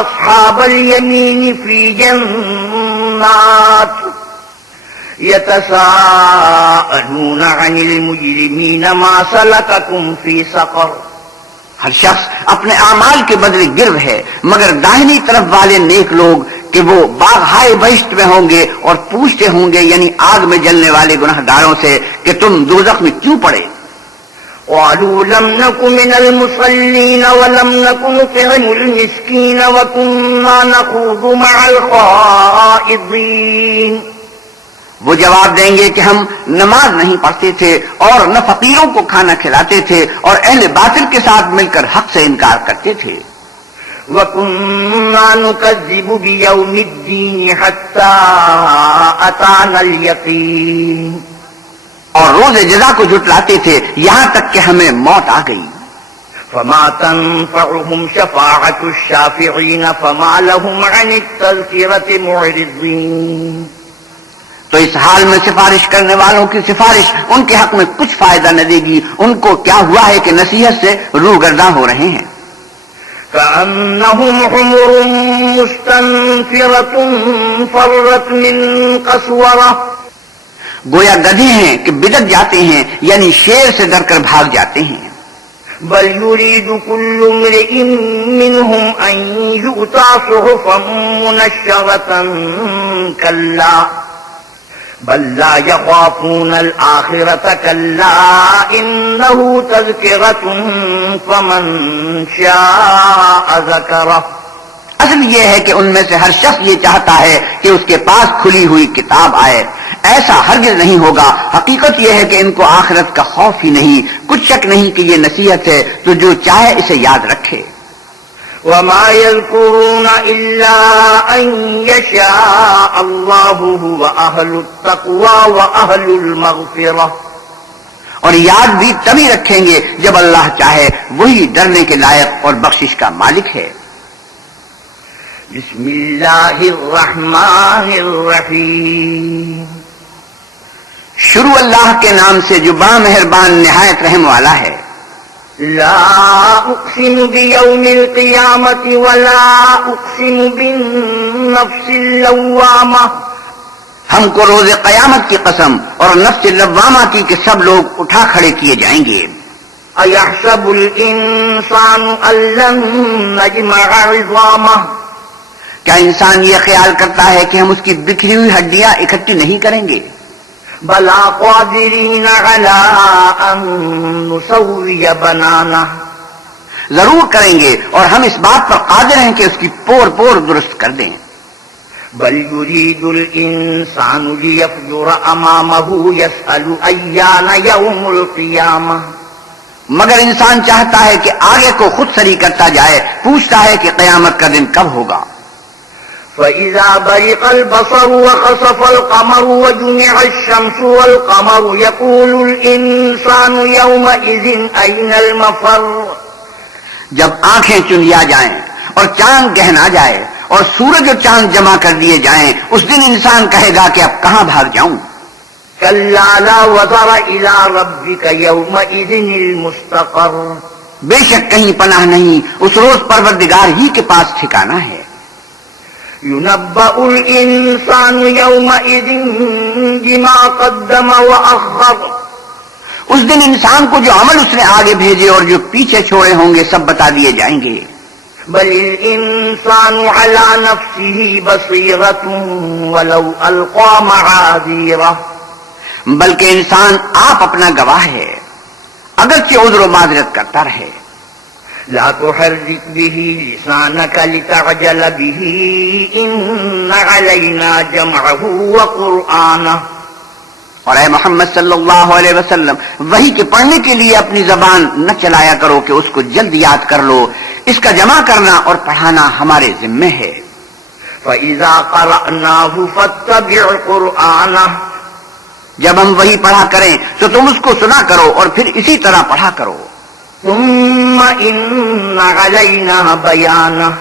أصحاب اليمين في جنات يتساءلون عن المجرمين ما سلككم في سقر. ہر شخص اپنے اعمال کے بدلے گرو ہے مگر داہنی طرف والے نیک لوگ کہ وہ باغ ہائے بہشت میں ہوں گے اور پوچھتے ہوں گے یعنی آگ میں جلنے والے گناہ گاروں سے کہ تم دوزخ میں کیوں پڑے. قالوا لم نك من المصلين ولم نك نطعم المسكين وكنا نخوض مع الخائضين. وہ جواب دیں گے کہ ہم نماز نہیں پڑھتے تھے اور نہ فقیروں کو کھانا کھلاتے تھے اور اہل باطل کے ساتھ مل کر حق سے انکار کرتے تھے. وَكُنَّا نُكَذِّبُ بِيَوْمِ الدِّينِ حَتَّى أَتَانَا الْيَقِينُ. اور روز جزا کو جھٹلاتے تھے یہاں تک کہ ہمیں موت آ گئی. فَمَا تَنفَعُهُمْ شَفَاعَةُ الشَّافِعِينَ فَمَا لَهُمْ عَنِ التَّذْكِرَةِ مُعْرِضِينَ. تو اس حال میں سفارش کرنے والوں کی سفارش ان کے حق میں کچھ فائدہ نہ دے گی. ان کو کیا ہوا ہے کہ نصیحت سے روگرداں ہو رہے ہیں. كأنهم حمر مستنفرة فرت من قسورة. گویا گدھے ہیں کہ بدک جاتے ہیں یعنی شیر سے ڈر کر بھاگ جاتے ہیں. بل يريد كل امرئ منهم أن يؤتى صحفا منشرة كلا بل لا يخافون الآخرة كلا إنه تذكرة فمن شاء ذكره. اصل یہ ہے کہ ان میں سے ہر شخص یہ چاہتا ہے کہ اس کے پاس کھلی ہوئی کتاب آئے. ایسا ہرگز نہیں ہوگا. حقیقت یہ ہے کہ ان کو آخرت کا خوف ہی نہیں. کچھ شک نہیں کہ یہ نصیحت ہے تو جو چاہے اسے یاد رکھے. وما يذكرون إلا أن يشاء الله هو أهل التقوى وأهل المغفرة. اور یاد بھی تبھی رکھیں گے جب اللہ چاہے. وہی ڈرنے کے لائق اور بخشش کا مالک ہے. بسم اللہ الرحمن الرحیم. شروع اللہ کے نام سے جو بڑا مہربان نہایت رحم والا ہے. لا اقسم بیوم القیامت ولا اقسم بالنفس اللوامہ. ہم کو روز قیامت کی قسم اور نفس لوامہ کی کہ سب لوگ اٹھا کھڑے کیے جائیں گے. ایحسب الانسان ان لن نجمع عظامہ. کیا انسان یہ خیال کرتا ہے کہ ہم اس کی بکھری ہوئی ہڈیاں اکٹھی نہیں کریں گے؟ بلا قادرین علی ان نسوی بنانہ. ضرور کریں گے اور ہم اس بات پر قادر ہیں کہ اس کی پور پور درست کر دیں. بل یرید الانسان لیفجر امامہ یسأل ایان یوم القیامہ. مگر انسان چاہتا ہے کہ آگے کو خود سری کرتا جائے. پوچھتا ہے کہ قیامت کا دن کب ہوگا. فَإِذَا بَرِقَ الْبَصَرُ وَخَسَفَ الْقَمَرُ وَجُمِعَ الشَّمْسُ وَالْقَمَرُ يَقُولُ الْإِنسَانُ يَوْمَئِذٍ أَيْنَ الْمَفَرُّ. جب آنکھیں چنیا جائیں اور چاند گہنا جائے اور سورج اور چاند جمع کر دیے جائیں اس دن انسان کہے گا کہ اب کہاں بھاگ جاؤں. كَلَّا لَا وَزَرَ إِلَىٰ رَبِّكَ يَوْمَئِذٍ الْمُسْتَقَرُّ. بے شک کہیں پناہ نہیں. اس روز پروردگار ہی کے پاس ٹھکانہ ہے. يُنَبَّأُ الْإِنسَانُ يَوْمَئِذٍ بِمَا قَدَّمَ وَأَخَّرَ. اس دن انسان کو جو عمل اس نے آگے بھیجے اور جو پیچھے چھوڑے ہوں گے سب بتا دیے جائیں گے. بل الانسان على نفسه بصيرة ولو القى معاذيره. بلکہ انسان آپ اپنا گواہ ہے اگرچہ عذر و معذرت کرتا رہے. لا تحرك به لسانك لتعجل به إن علينا جمعه وقرآنه. اور اے محمد صلی اللہ علیہ وسلم وحی کے پڑھنے کے لیے اپنی زبان نہ چلایا کرو کہ اس کو جلد یاد کر لو. اس کا جمع کرنا اور پڑھانا ہمارے ذمے ہے. فَإِذَا قَرَأْنَاهُ فَاتَّبِعْ قُرْآنَهُ. جب ہم وحی پڑھا کریں تو تم اس کو سنا کرو اور پھر اسی طرح پڑھا کرو. ثُمَّ إِنَّ عَلَيْنَا بَيَانَهُ.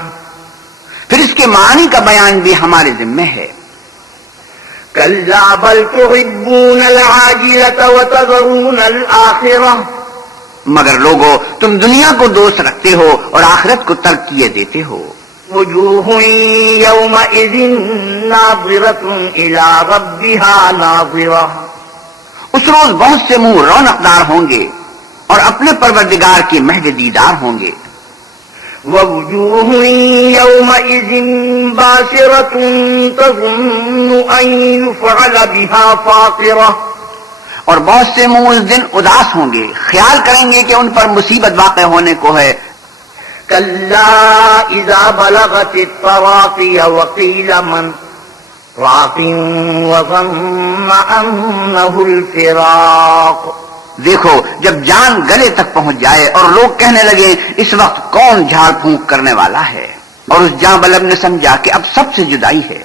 پھر اس کے معنی کا بیان بھی ہمارے ذمے ہے. كَلَّا بَلْ تُحِبُّونَ الْعَاجِلَةَ وَتَذَرُونَ الْآخِرَةَ. مگر لوگو تم دنیا کو دوست رکھتے ہو اور آخرت کو ترک کیے دیتے ہو. وجوه يومئذ ناظرة إلى ربها ناظرة. اس روز بہت سے منہ رونقدار ہوں گے اور اپنے پروردگار کے مہد دیدار ہوں گے. ووجوه يومئذ باسرة تظن أن يفعل بها فاقرة. اور بہت سے منہ اس دن اداس ہوں گے خیال کریں گے کہ ان پر مصیبت واقع ہونے کو ہے. كلا إذا بلغت التراقي وقيل من راق وظن أنه الفراق. دیکھو جب جان گلے تک پہنچ جائے اور لوگ کہنے لگے اس وقت کون جھاڑ پھونک کرنے والا ہے اور اس جاں بلب نے سمجھا کہ اب سب سے جدائی ہے.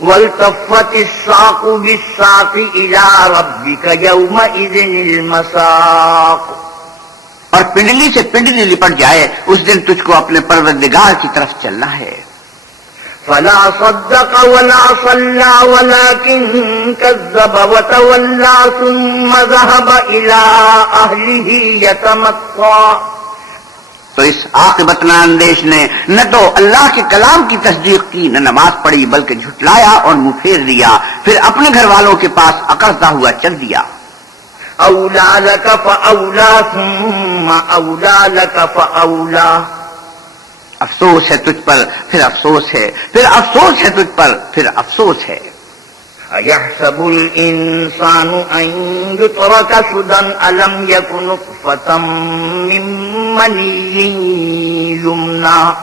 والتفت الساق بالساق إلى ربك يومئذ المساق. اور پنڈلی سے پنڈلی لپٹ جائے اس دن تجھ کو اپنے پروردگار کی طرف چلنا ہے. فلا صدق ولا صلى ولكن كذب وتولى ثم ذهب إلى أهله يتمطى. تو اس عاقبت اندیش نے نہ تو اللہ کے کلام کی تصدیق کی نہ نماز پڑھی بلکہ جھٹلایا اور منہ پھیر دیا پھر اپنے گھر والوں کے پاس اکڑتا ہوا چل دیا. أولى لك فأولى ثم أولى لك فأولى. افسوس ہے تجھ پر پھر افسوس ہے پھر افسوس ہے تجھ پر پھر افسوس ہے. أيحسب الإنسان أن يترك سدى ألم يكن نطفة من مني يمنى؟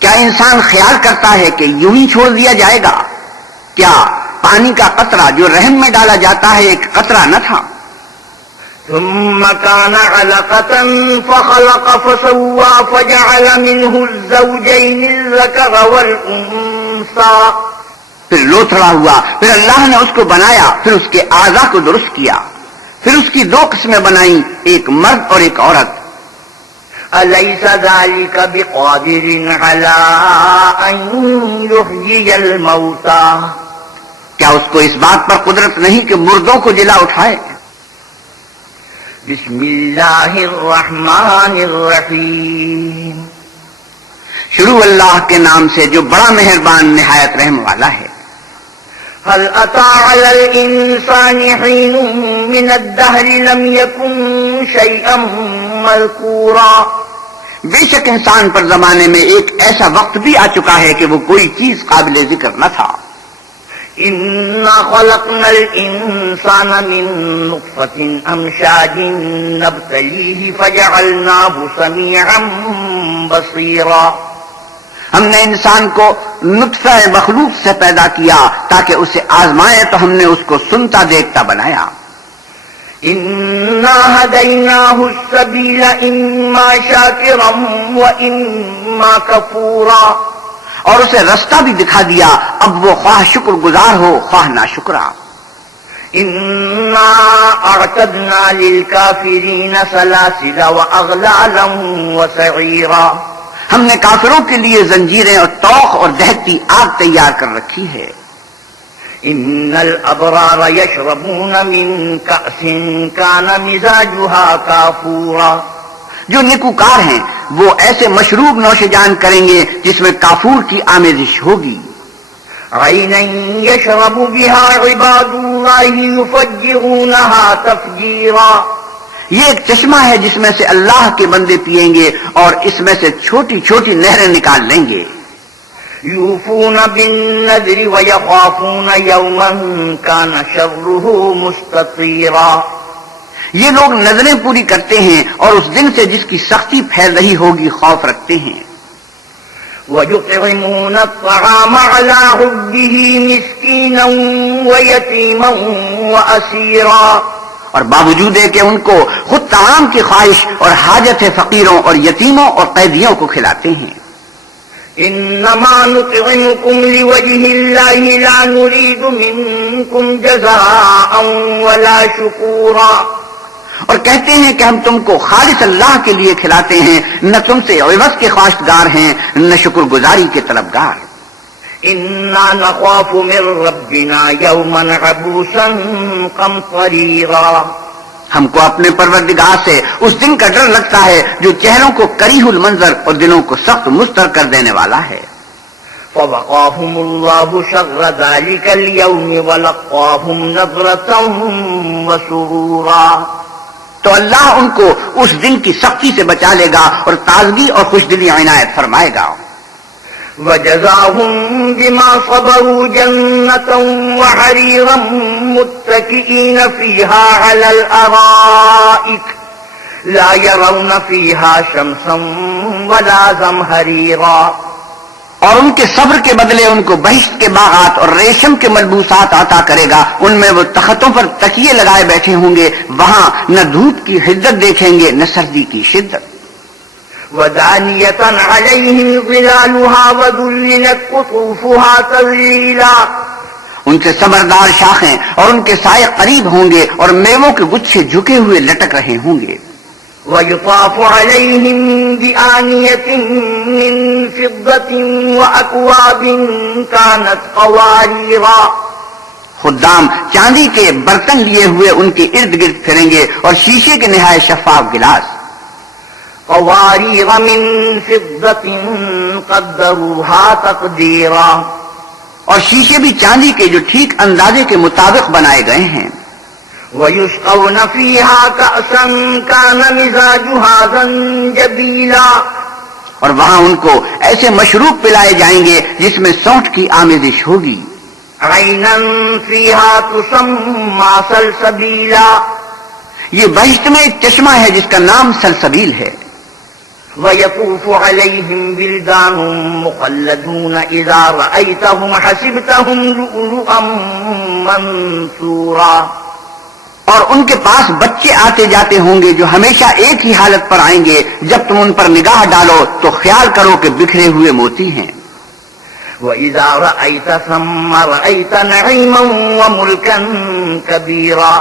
کیا انسان خیال کرتا ہے کہ یوں ہی چھوڑ دیا جائے گا؟ کیا پانی کا قطرہ جو رحم میں ڈالا جاتا ہے ایک قطرہ نہ تھا؟ ثم كان علقة فخلق فسوى فجعل منه الزوجين الذكر والأنثى. پھر لوتھڑا ہوا، پھر اللہ نے اس کو بنایا، پھر اس کے اعضاء کو درست کیا، پھر اس کی دو قسمیں بنائیں، ایک مرد اور ایک عورت. أليس ذلك بقادر على أن يحيي الموتى؟ کیا اس کو اس بات پر قدرت نہیں کہ مردوں کو جلا اٹھائے؟ بسم اللہ الرحمن الرحیم. شروع اللہ کے نام سے جو بڑا مہربان نہایت رحم والا ہے. هل أتى على الإنسان حين من الدهر لم يكن شيئا مذكورا؟ بے شک انسان پر زمانے میں ایک ایسا وقت بھی آ چکا ہے کہ وہ کوئی چیز قابل ذکر نہ تھا. إنا خلقنا الإنسان من نطفة أمشاج نبتليه فجعلناه سميعا بصيرا. ہم نے انسان کو نطفہ مخلوق سے پیدا کیا تاکہ اسے آزمائے تو ہم نے اس کو سنتا دیکھتا بنایا. إنا هديناه السبيل إما شاكرا وإما كفورا. اور اسے رستہ بھی دکھا دیا، اب وہ خواہ شکر گزار ہو خواہ ناشکرا. إنا أعتدنا للكافرين سلاسل وأغلالا وسعيرا. ہم نے کافروں کے لیے زنجیریں اور توق اور دہتی آگ تیار کر رکھی ہے. إن الأبرار يشربون من كأس كان مزاجها كافورا. جو نیکوکار ہیں وہ ایسے مشروب نوش جان کریں گے جس میں کافور کی آمیزش ہوگی. عينا يشرب بها عباد الله يفجرونها تفجيرا. یہ ایک چشمہ ہے جس میں سے اللہ کے بندے پیئیں گے اور اس میں سے چھوٹی چھوٹی نہریں نکال لیں گے. يوفون بالنذر ويخافون يوما كان شره مستطيرا. یہ لوگ نظریں پوری کرتے ہیں اور اس دن سے جس کی سختی پھیل رہی ہوگی خوف رکھتے ہیں. ويطعمون الطعام على حبه مسكينا ويتيما وأسيرا. اور باوجود ہے کہ ان کو خود طعام کی خواہش اور حاجت ہے فقیروں اور یتیموں اور قیدیوں کو کھلاتے ہیں. انما نطعمكم لوجه الله لا نريد منكم جزاء ولا شكورا. اور کہتے ہیں کہ ہم تم کو خالص اللہ کے لیے کھلاتے ہیں، نہ تم سے عوض کے خواہشگار ہیں نہ شکر گزاری کے طلبگار. انا نخاف من ربنا يوما عبوسا قمطريرا. ہم کو اپنے پروردگار سے اس دن کا ڈر لگتا ہے جو چہروں کو کریہ المنظر اور دلوں کو سخت مستر کر دینے والا ہے. فوقاهم الله شر ذلك اليوم ولقاهم نظرة وسرورا. تو اللہ ان کو اس دن کی سختی سے بچا لے گا اور تازگی اور خوشدلی عنایت فرمائے گا. وجزاهم بما صبروا جنة وحريرا متكئين فيها على الأرائك لا يرون فيها شمسا ولا زمهريرا. اور ان کے صبر کے بدلے ان کو بہشت کے باغات اور ریشم کے ملبوسات عطا کرے گا. ان میں وہ تختوں پر تکیے لگائے بیٹھے ہوں گے، وہاں نہ دھوپ کی حدت دیکھیں گے نہ سردی کی شدت. ودانية عليهم ظلالها وذللت قطوفها تذليلا. ان سے صبردار شاخیں اور ان کے سائے قریب ہوں گے اور میووں کے گچھے جھکے ہوئے لٹک رہے ہوں گے. ويطاف عليهم بآنية من فضة وأكواب كانت قواريرا. خدام چاندی کے برتن لیے ہوئے ان کے ارد گرد پھریں گے اور شیشے کے نہایت شفاف گلاس. قوارير من فضة قدروها تقديرا. اور شیشے بھی چاندی کے جو ٹھیک اندازے کے مطابق بنائے گئے ہیں. ويسقون فيها كأسا كان مزاجها زنجبيلا. اور وہاں ان کو ایسے مشروب پلائے جائیں گے جس میں سونٹ کی آمیزش ہوگی. عینا فیہا تسمی سلسبیلا، یہ بہشت میں ایک چشمہ ہے جس کا نام سلسبیل ہے. وَيَطُوفُ عَلَيْهِمْ وِلْدَانٌ مُخَلَّدُونَ إِذَا رَأَيْتَهُمْ حَسِبْتَهُمْ لُؤْلُؤًا مَّنثُورًا، اور ان کے پاس بچے آتے جاتے ہوں گے جو ہمیشہ ایک ہی حالت پر آئیں گے. جب تم ان پر نگاہ ڈالو تو خیال کرو کہ بکھرے ہوئے موتی ہیں. وَإِذَا رَأَيْتَ ثَمَّ رَأَيْتَ نَعِيمًا وَمُلْكًا كَبِيرًا،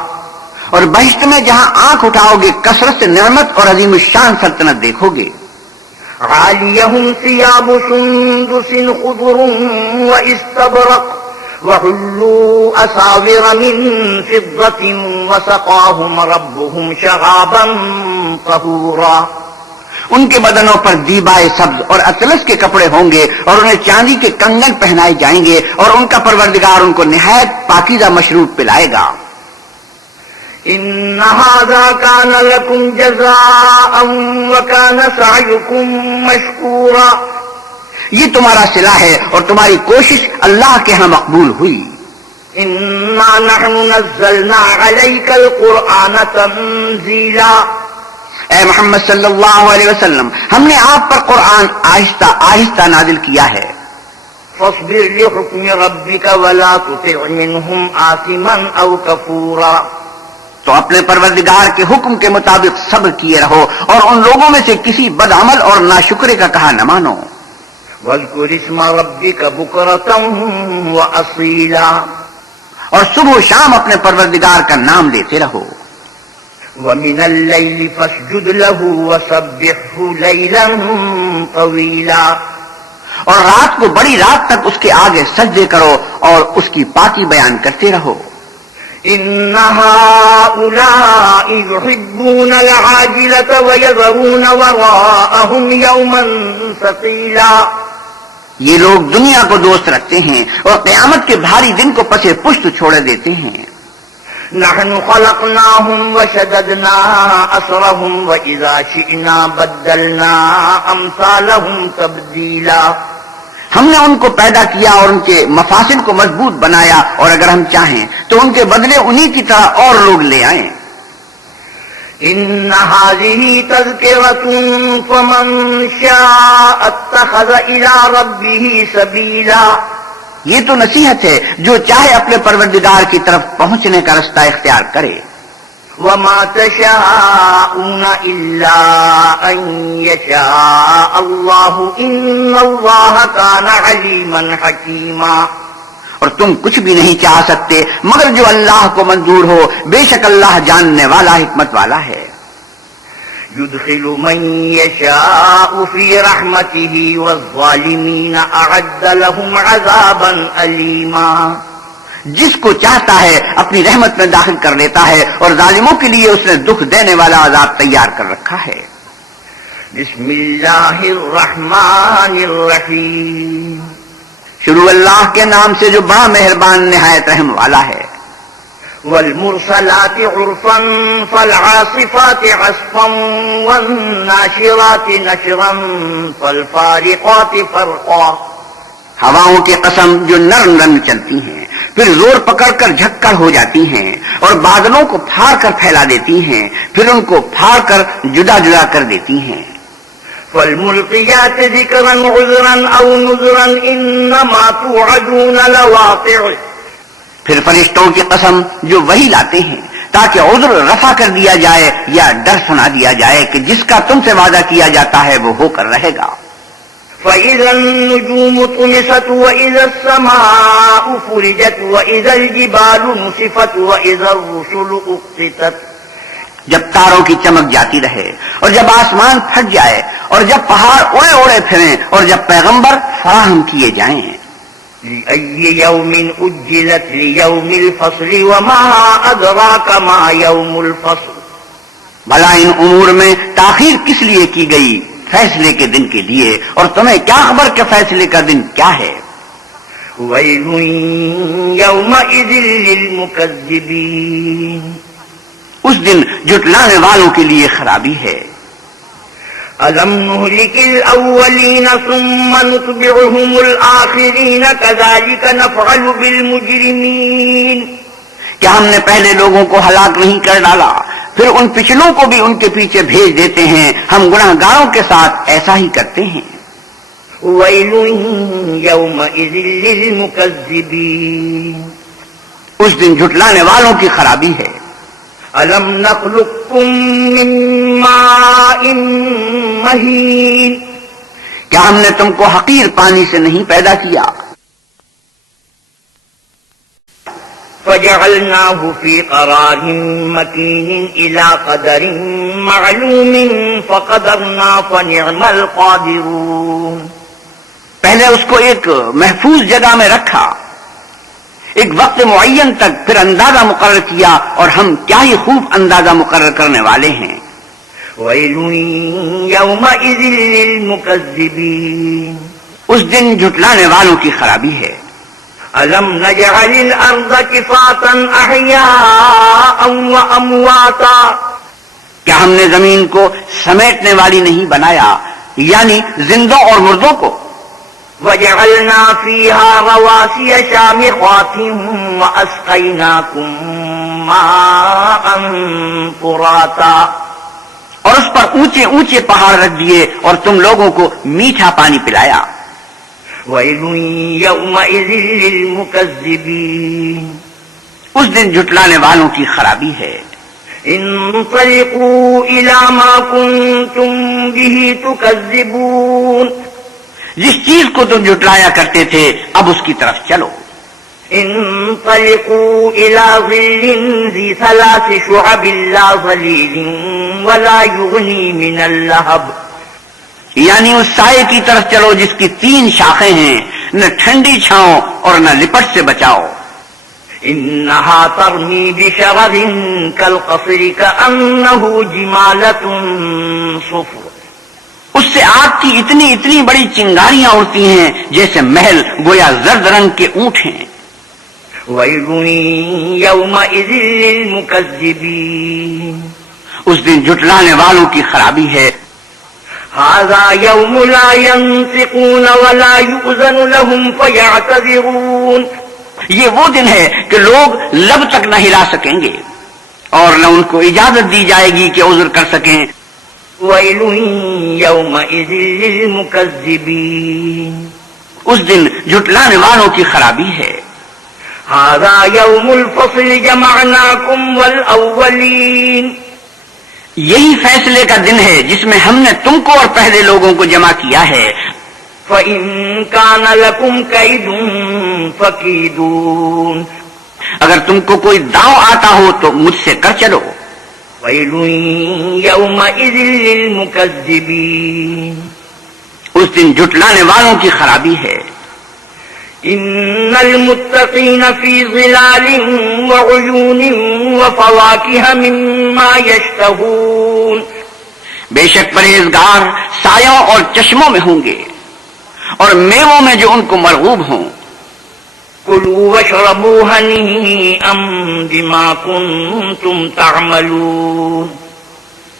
اور بہشت میں جہاں آنکھ اٹھاؤ گے کثرت سے نعمت اور عظیم الشان سلطنت دیکھو گے. عَالِيَهُمْ ثِيَابُ سُندُسٍ خُضْرٌ وَإِسْتَبْرَقٍ وَحُلُّوا أَسَاوِرَ مِن فِضَّةٍ وَسَقَاهُمْ رَبُّهُمْ شَرَابًا طَهُورًا، ان کے بدنوں پر دیبائے سبز اور اطلس کے کپڑے ہوں گے اور انہیں چاندی کے کنگن پہنائے جائیں گے اور ان کا پروردگار ان کو نہایت پاکیزہ مشروب پلائے گا. إِنَّ هَذَا كَانَ لَكُمْ جَزَاءً وَكَانَ سَعْيُكُمْ مَشْكُورًا، یہ تمہارا صلہ ہے اور تمہاری کوشش اللہ کے ہاں مقبول ہوئی. إِنَّا نَحْنُ نَزَّلْنَا عَلَيْكَ الْقُرْآنَ تَنزِيلًا، اے محمد صلی اللہ علیہ وسلم، ہم نے آپ پر قرآن آہستہ آہستہ نازل کیا ہے. فَاصْبِرْ لِحُكْمِ رَبِّكَ وَلَا تُطِعْ مِنْهُمْ آثِمًا أَوْ كَفُورًا، تو اپنے پروردگار کے حکم کے مطابق صبر کیے رہو اور ان لوگوں میں سے کسی بدعمل اور ناشکرے کا کہا نہ مانو. وَاذْكُرِ اسْمَ رَبِّكَ بُكْرَةً وَأَصِيلًا، اور صبح و شام اپنے پروردگار کا نام لیتے رہو. وَمِنَ اللَّيْلِ فَاسْجُدْ لَهُ وَسَبِّحْهُ لَيْلًا طَوِيلًا، اور رات کو بڑی رات تک اس کے آگے سجدے کرو اور اس کی پاکی بیان کرتے رہو. إِنَّ هَؤُلَاءِ يُحِبُّونَ الْعَاجِلَةَ وَيَذَرُونَ وَرَاءَهُمْ يَوْمًا ثَقِيلًا، یہ لوگ دنیا کو دوست رکھتے ہیں اور قیامت کے بھاری دن کو پس پشت چھوڑے دیتے ہیں. نحن خلقناهم وشددنا أسرهم وإذا شئنا بدلنا أمثالهم تبديلا، ہم نے ان کو پیدا کیا اور ان کے مفاصل کو مضبوط بنایا اور اگر ہم چاہیں تو ان کے بدلے انہی کی طرح اور لوگ لے آئیں. إن هذه تذكرة فمن شاء اتخذ إلى ربه سبيلا، یہ تو نصیحت ہے جو چاہے اپنے پروردگار کی طرف پہنچنے کا رستہ اختیار کرے. وما تشاءون إلا أن يشاء الله إن الله كان عليما حكيما، اور تم کچھ بھی نہیں چاہ سکتے مگر جو اللہ کو منظور ہو، بے شک اللہ جاننے والا حکمت والا ہے. يدخل من يشاء في رحمته والظالمين أعد لهم عذابا أليما، جس کو چاہتا ہے اپنی رحمت میں داخل کر لیتا ہے اور ظالموں کے لیے اس نے دکھ دینے والا عذاب تیار کر رکھا ہے. بسم اللہ الرحمن الرحیم، شروع اللہ کے نام سے جو بڑا مہربان نہایت رحم والا ہے. والمرسلات عرفا فالعاصفات عصفا والناشرات نشرا فالفارقات فرقا، ہواؤں کی قسم جو نرم نرم چلتی ہیں پھر زور پکڑ کر جھکڑ ہو جاتی ہیں اور بادلوں کو پھاڑ کر پھیلا دیتی ہیں پھر ان کو پھاڑ کر جدا جدا کر دیتی ہیں. فالملقيات ذكرا عذرا أو نذرا إنما توعدون لواقع، پھر فرشتوں کی قسم جو وہی لاتے ہیں تاکہ عذر رفع کر دیا جائے یا ڈر سنا دیا جائے کہ جس کا تم سے وعدہ کیا جاتا ہے وہ ہو کر رہے گا. فإذا النجوم طمست وإذا السماء فرجت وإذا الجبال نصفت وإذا الرسل أقتت، جب تاروں کی چمک جاتی رہے اور جب آسمان پھٹ جائے اور جب پہاڑ اڑے اڑے پھریں اور جب پیغمبر فراہم کیے جائیں. لأي يوم أجلت ليوم الفصل وما أدراك ما يوم الفصل، بھلا ان امور میں تاخیر کس لیے کی گئی؟ فیصلے کے دن کے لیے، اور تمہیں کیا خبر کہ فیصلے کا دن کیا ہے؟ ويل يومئذ للمكذبين، اس دن جھٹلانے والوں کے لیے خرابی ہے. ألم نهلك الأولين ثم نتبعهم الآخرين كذلك نفعل بالمجرمين کیا ہم نے پہلے لوگوں کو ہلاک نہیں کر ڈالا پھر ان پچھلوں کو بھی ان کے پیچھے بھیج دیتے ہیں؟ ہم گناہگاروں کے ساتھ ایسا ہی کرتے ہیں۔ ويل يومئذ للمكذبين اس دن جھٹلانے والوں کی خرابی ہے۔ ألم نخلقكم من ماء مهين کیا ہم نے تم کو حقیر پانی سے نہیں پیدا کیا؟ فجعلناه في قرار مكين إلى قدر معلوم فقدرنا فنعم القادرون پہلے اس کو ایک محفوظ جگہ میں رکھا ایک وقت معین تک، پھر اندازہ مقرر کیا اور ہم کیا ہی خوب اندازہ مقرر کرنے والے ہیں۔ ويل يومئذ للمكذبين اس دن جھٹلانے والوں کی خرابی ہے۔ ألم نجعل الأرض كفاتا أحياء وأمواتا کیا ہم نے زمین کو سمیٹنے والی نہیں بنایا، یعنی زندوں اور مردوں کو؟ وجعلنا فيها رواسي شامخات وأسقيناكم ماء فراتا اور اس پر اونچے اونچے پہاڑ رکھ دیے اور تم لوگوں کو میٹھا پانی پلایا۔ ويل يومئذ للمكذبين اس دن جھٹلانے والوں کی خرابی ہے۔ انطلقوا إلى ما كنتم به تكذبون جس چیز کو تم جھٹلایا کرتے تھے اب اس کی طرف چلو۔ انطلقوا إلى ظل ذي 3 شعب لا ظليل ولا يغني من اللهب یعنی اس سائے کی طرف چلو جس کی 3 شاخیں ہیں، نہ ٹھنڈی چھاؤں اور نہ لپٹ سے بچاؤ۔ انها ترمي بشرر كالقصر كأنه جمالة صفر اس سے آگ کی اتنی اتنی بڑی چنگاریاں اڑتی ہیں جیسے محل گویا زرد رنگ کے اونٹ ہیں۔ ويل يومئذ للمكذبين اس دن جھٹلانے والوں کی خرابی ہے۔ هذا يوم لا ينطقون ولا يؤذن لهم فيعتذرون یہ وہ دن ہے کہ لوگ لب تک نہ ہلا سکیں گے اور نہ ان کو اجازت دی جائے گی کہ عذر کر سکیں۔ ويل يومئذ للمكذبين اس دن جھٹلانے والوں کی خرابی ہے۔ هذا يوم الفصل جمعناكم والأولين یہی فیصلے کا دن ہے جس میں ہم نے تم کو اور پہلے لوگوں کو جمع کیا ہے۔ فَإِن كَانَ لَكُمْ كَيْدٌ فَكِيدُونِ اگر تم کو کوئی داؤ آتا ہو تو مجھ سے کر چلو۔ وَيْلٌ يَوْمَئِذٍ لِّلْمُكَذِّبِينَ اس دن جھٹلانے والوں کی خرابی ہے۔ إِنَّ الْمُتَّقِينَ فِي ظِلَالٍ وَعُيُونٍ وَفَوَاكِهَ مِمَّا يَشْتَهُونَ بے شک پرہیزگار سایوں اور چشموں میں ہوں گے اور میووں میں جو ان کو مرغوب ہوں۔ كُلُوا وَاشْرَبُوا هَنِيئًا بِمَا كُنتُمْ تَعْمَلُونَ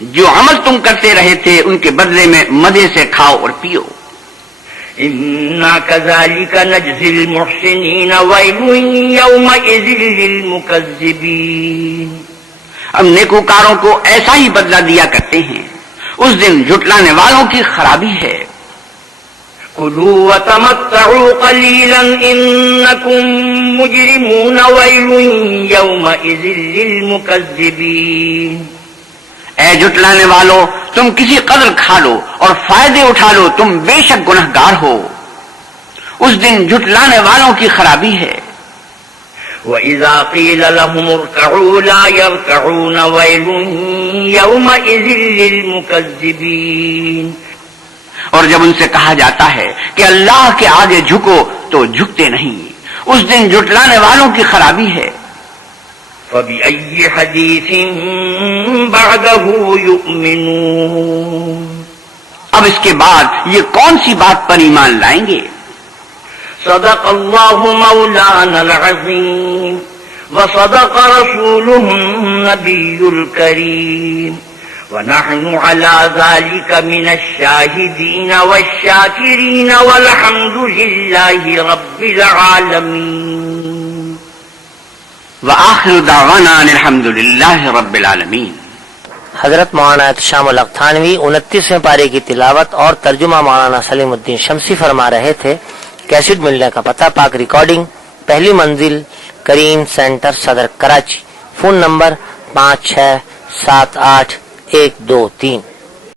جو عمل تم کرتے رہے تھے ان کے بدلے میں مزے سے کھاؤ اور پیو۔ إِنَّا كَذَلِكَ نَجْزِي الْمُحْسِنِينَ وَيْلٌ يَوْمَئِذٍ لِّلْمُكَذِّبِينَ ہم نیکوکاروں کو ایسا ہی بدلہ دیا کرتے ہیں۔ اس دن جھٹلانے والوں کی خرابی ہے۔ كُلُوا وَتَمَتَّعُوا قَلِيلًا إِنَّكُمْ مُجْرِمُونَ وَيْلٌ يَوْمَئِذٍ لِّلْمُكَذِّبِينَ اے جھٹلانے والو تم کسی قدر کھا لو اور فائدے اٹھا لو، تم بے شک گنہگار ہو۔ اس دن جھٹلانے والوں کی خرابی ہے۔ وَإِذَا قِيلَ لَهُمُ ارْكَعُوا لَا يَرْكَعُونَ وَيْلٌ يَوْمَئِذٍ لِّلْمُكَذِّبِينَ اور جب ان سے کہا جاتا ہے کہ اللہ کے آگے جھکو تو جھکتے نہیں۔ اس دن جھٹلانے والوں کی خرابی ہے۔ فَبِأَيِّ حَدِيثٍ بَعْدَهُ يُؤْمِنُونَ اب اس کے بعد یہ کون سی بات پر ایمان لائیں گے؟ صدق اللہ مولانا العظیم وصدق رسوله النبی الکریم ونحن على ذلك من الشاهدين والشاكرين والحمد لله رب العالمين. وآخر دعوانا ان الحمد للہ رب العالمین. حضرت مولانا احتشام الحق تھانوی 29ویں پارے کی تلاوت اور ترجمہ مولانا سلیم الدین شمسی فرما رہے تھے. کیسٹ ملنے کا پتہ پاک ریکارڈنگ، پہلی منزل، کریم سینٹر، صدر کراچی. Phone number 5678 123.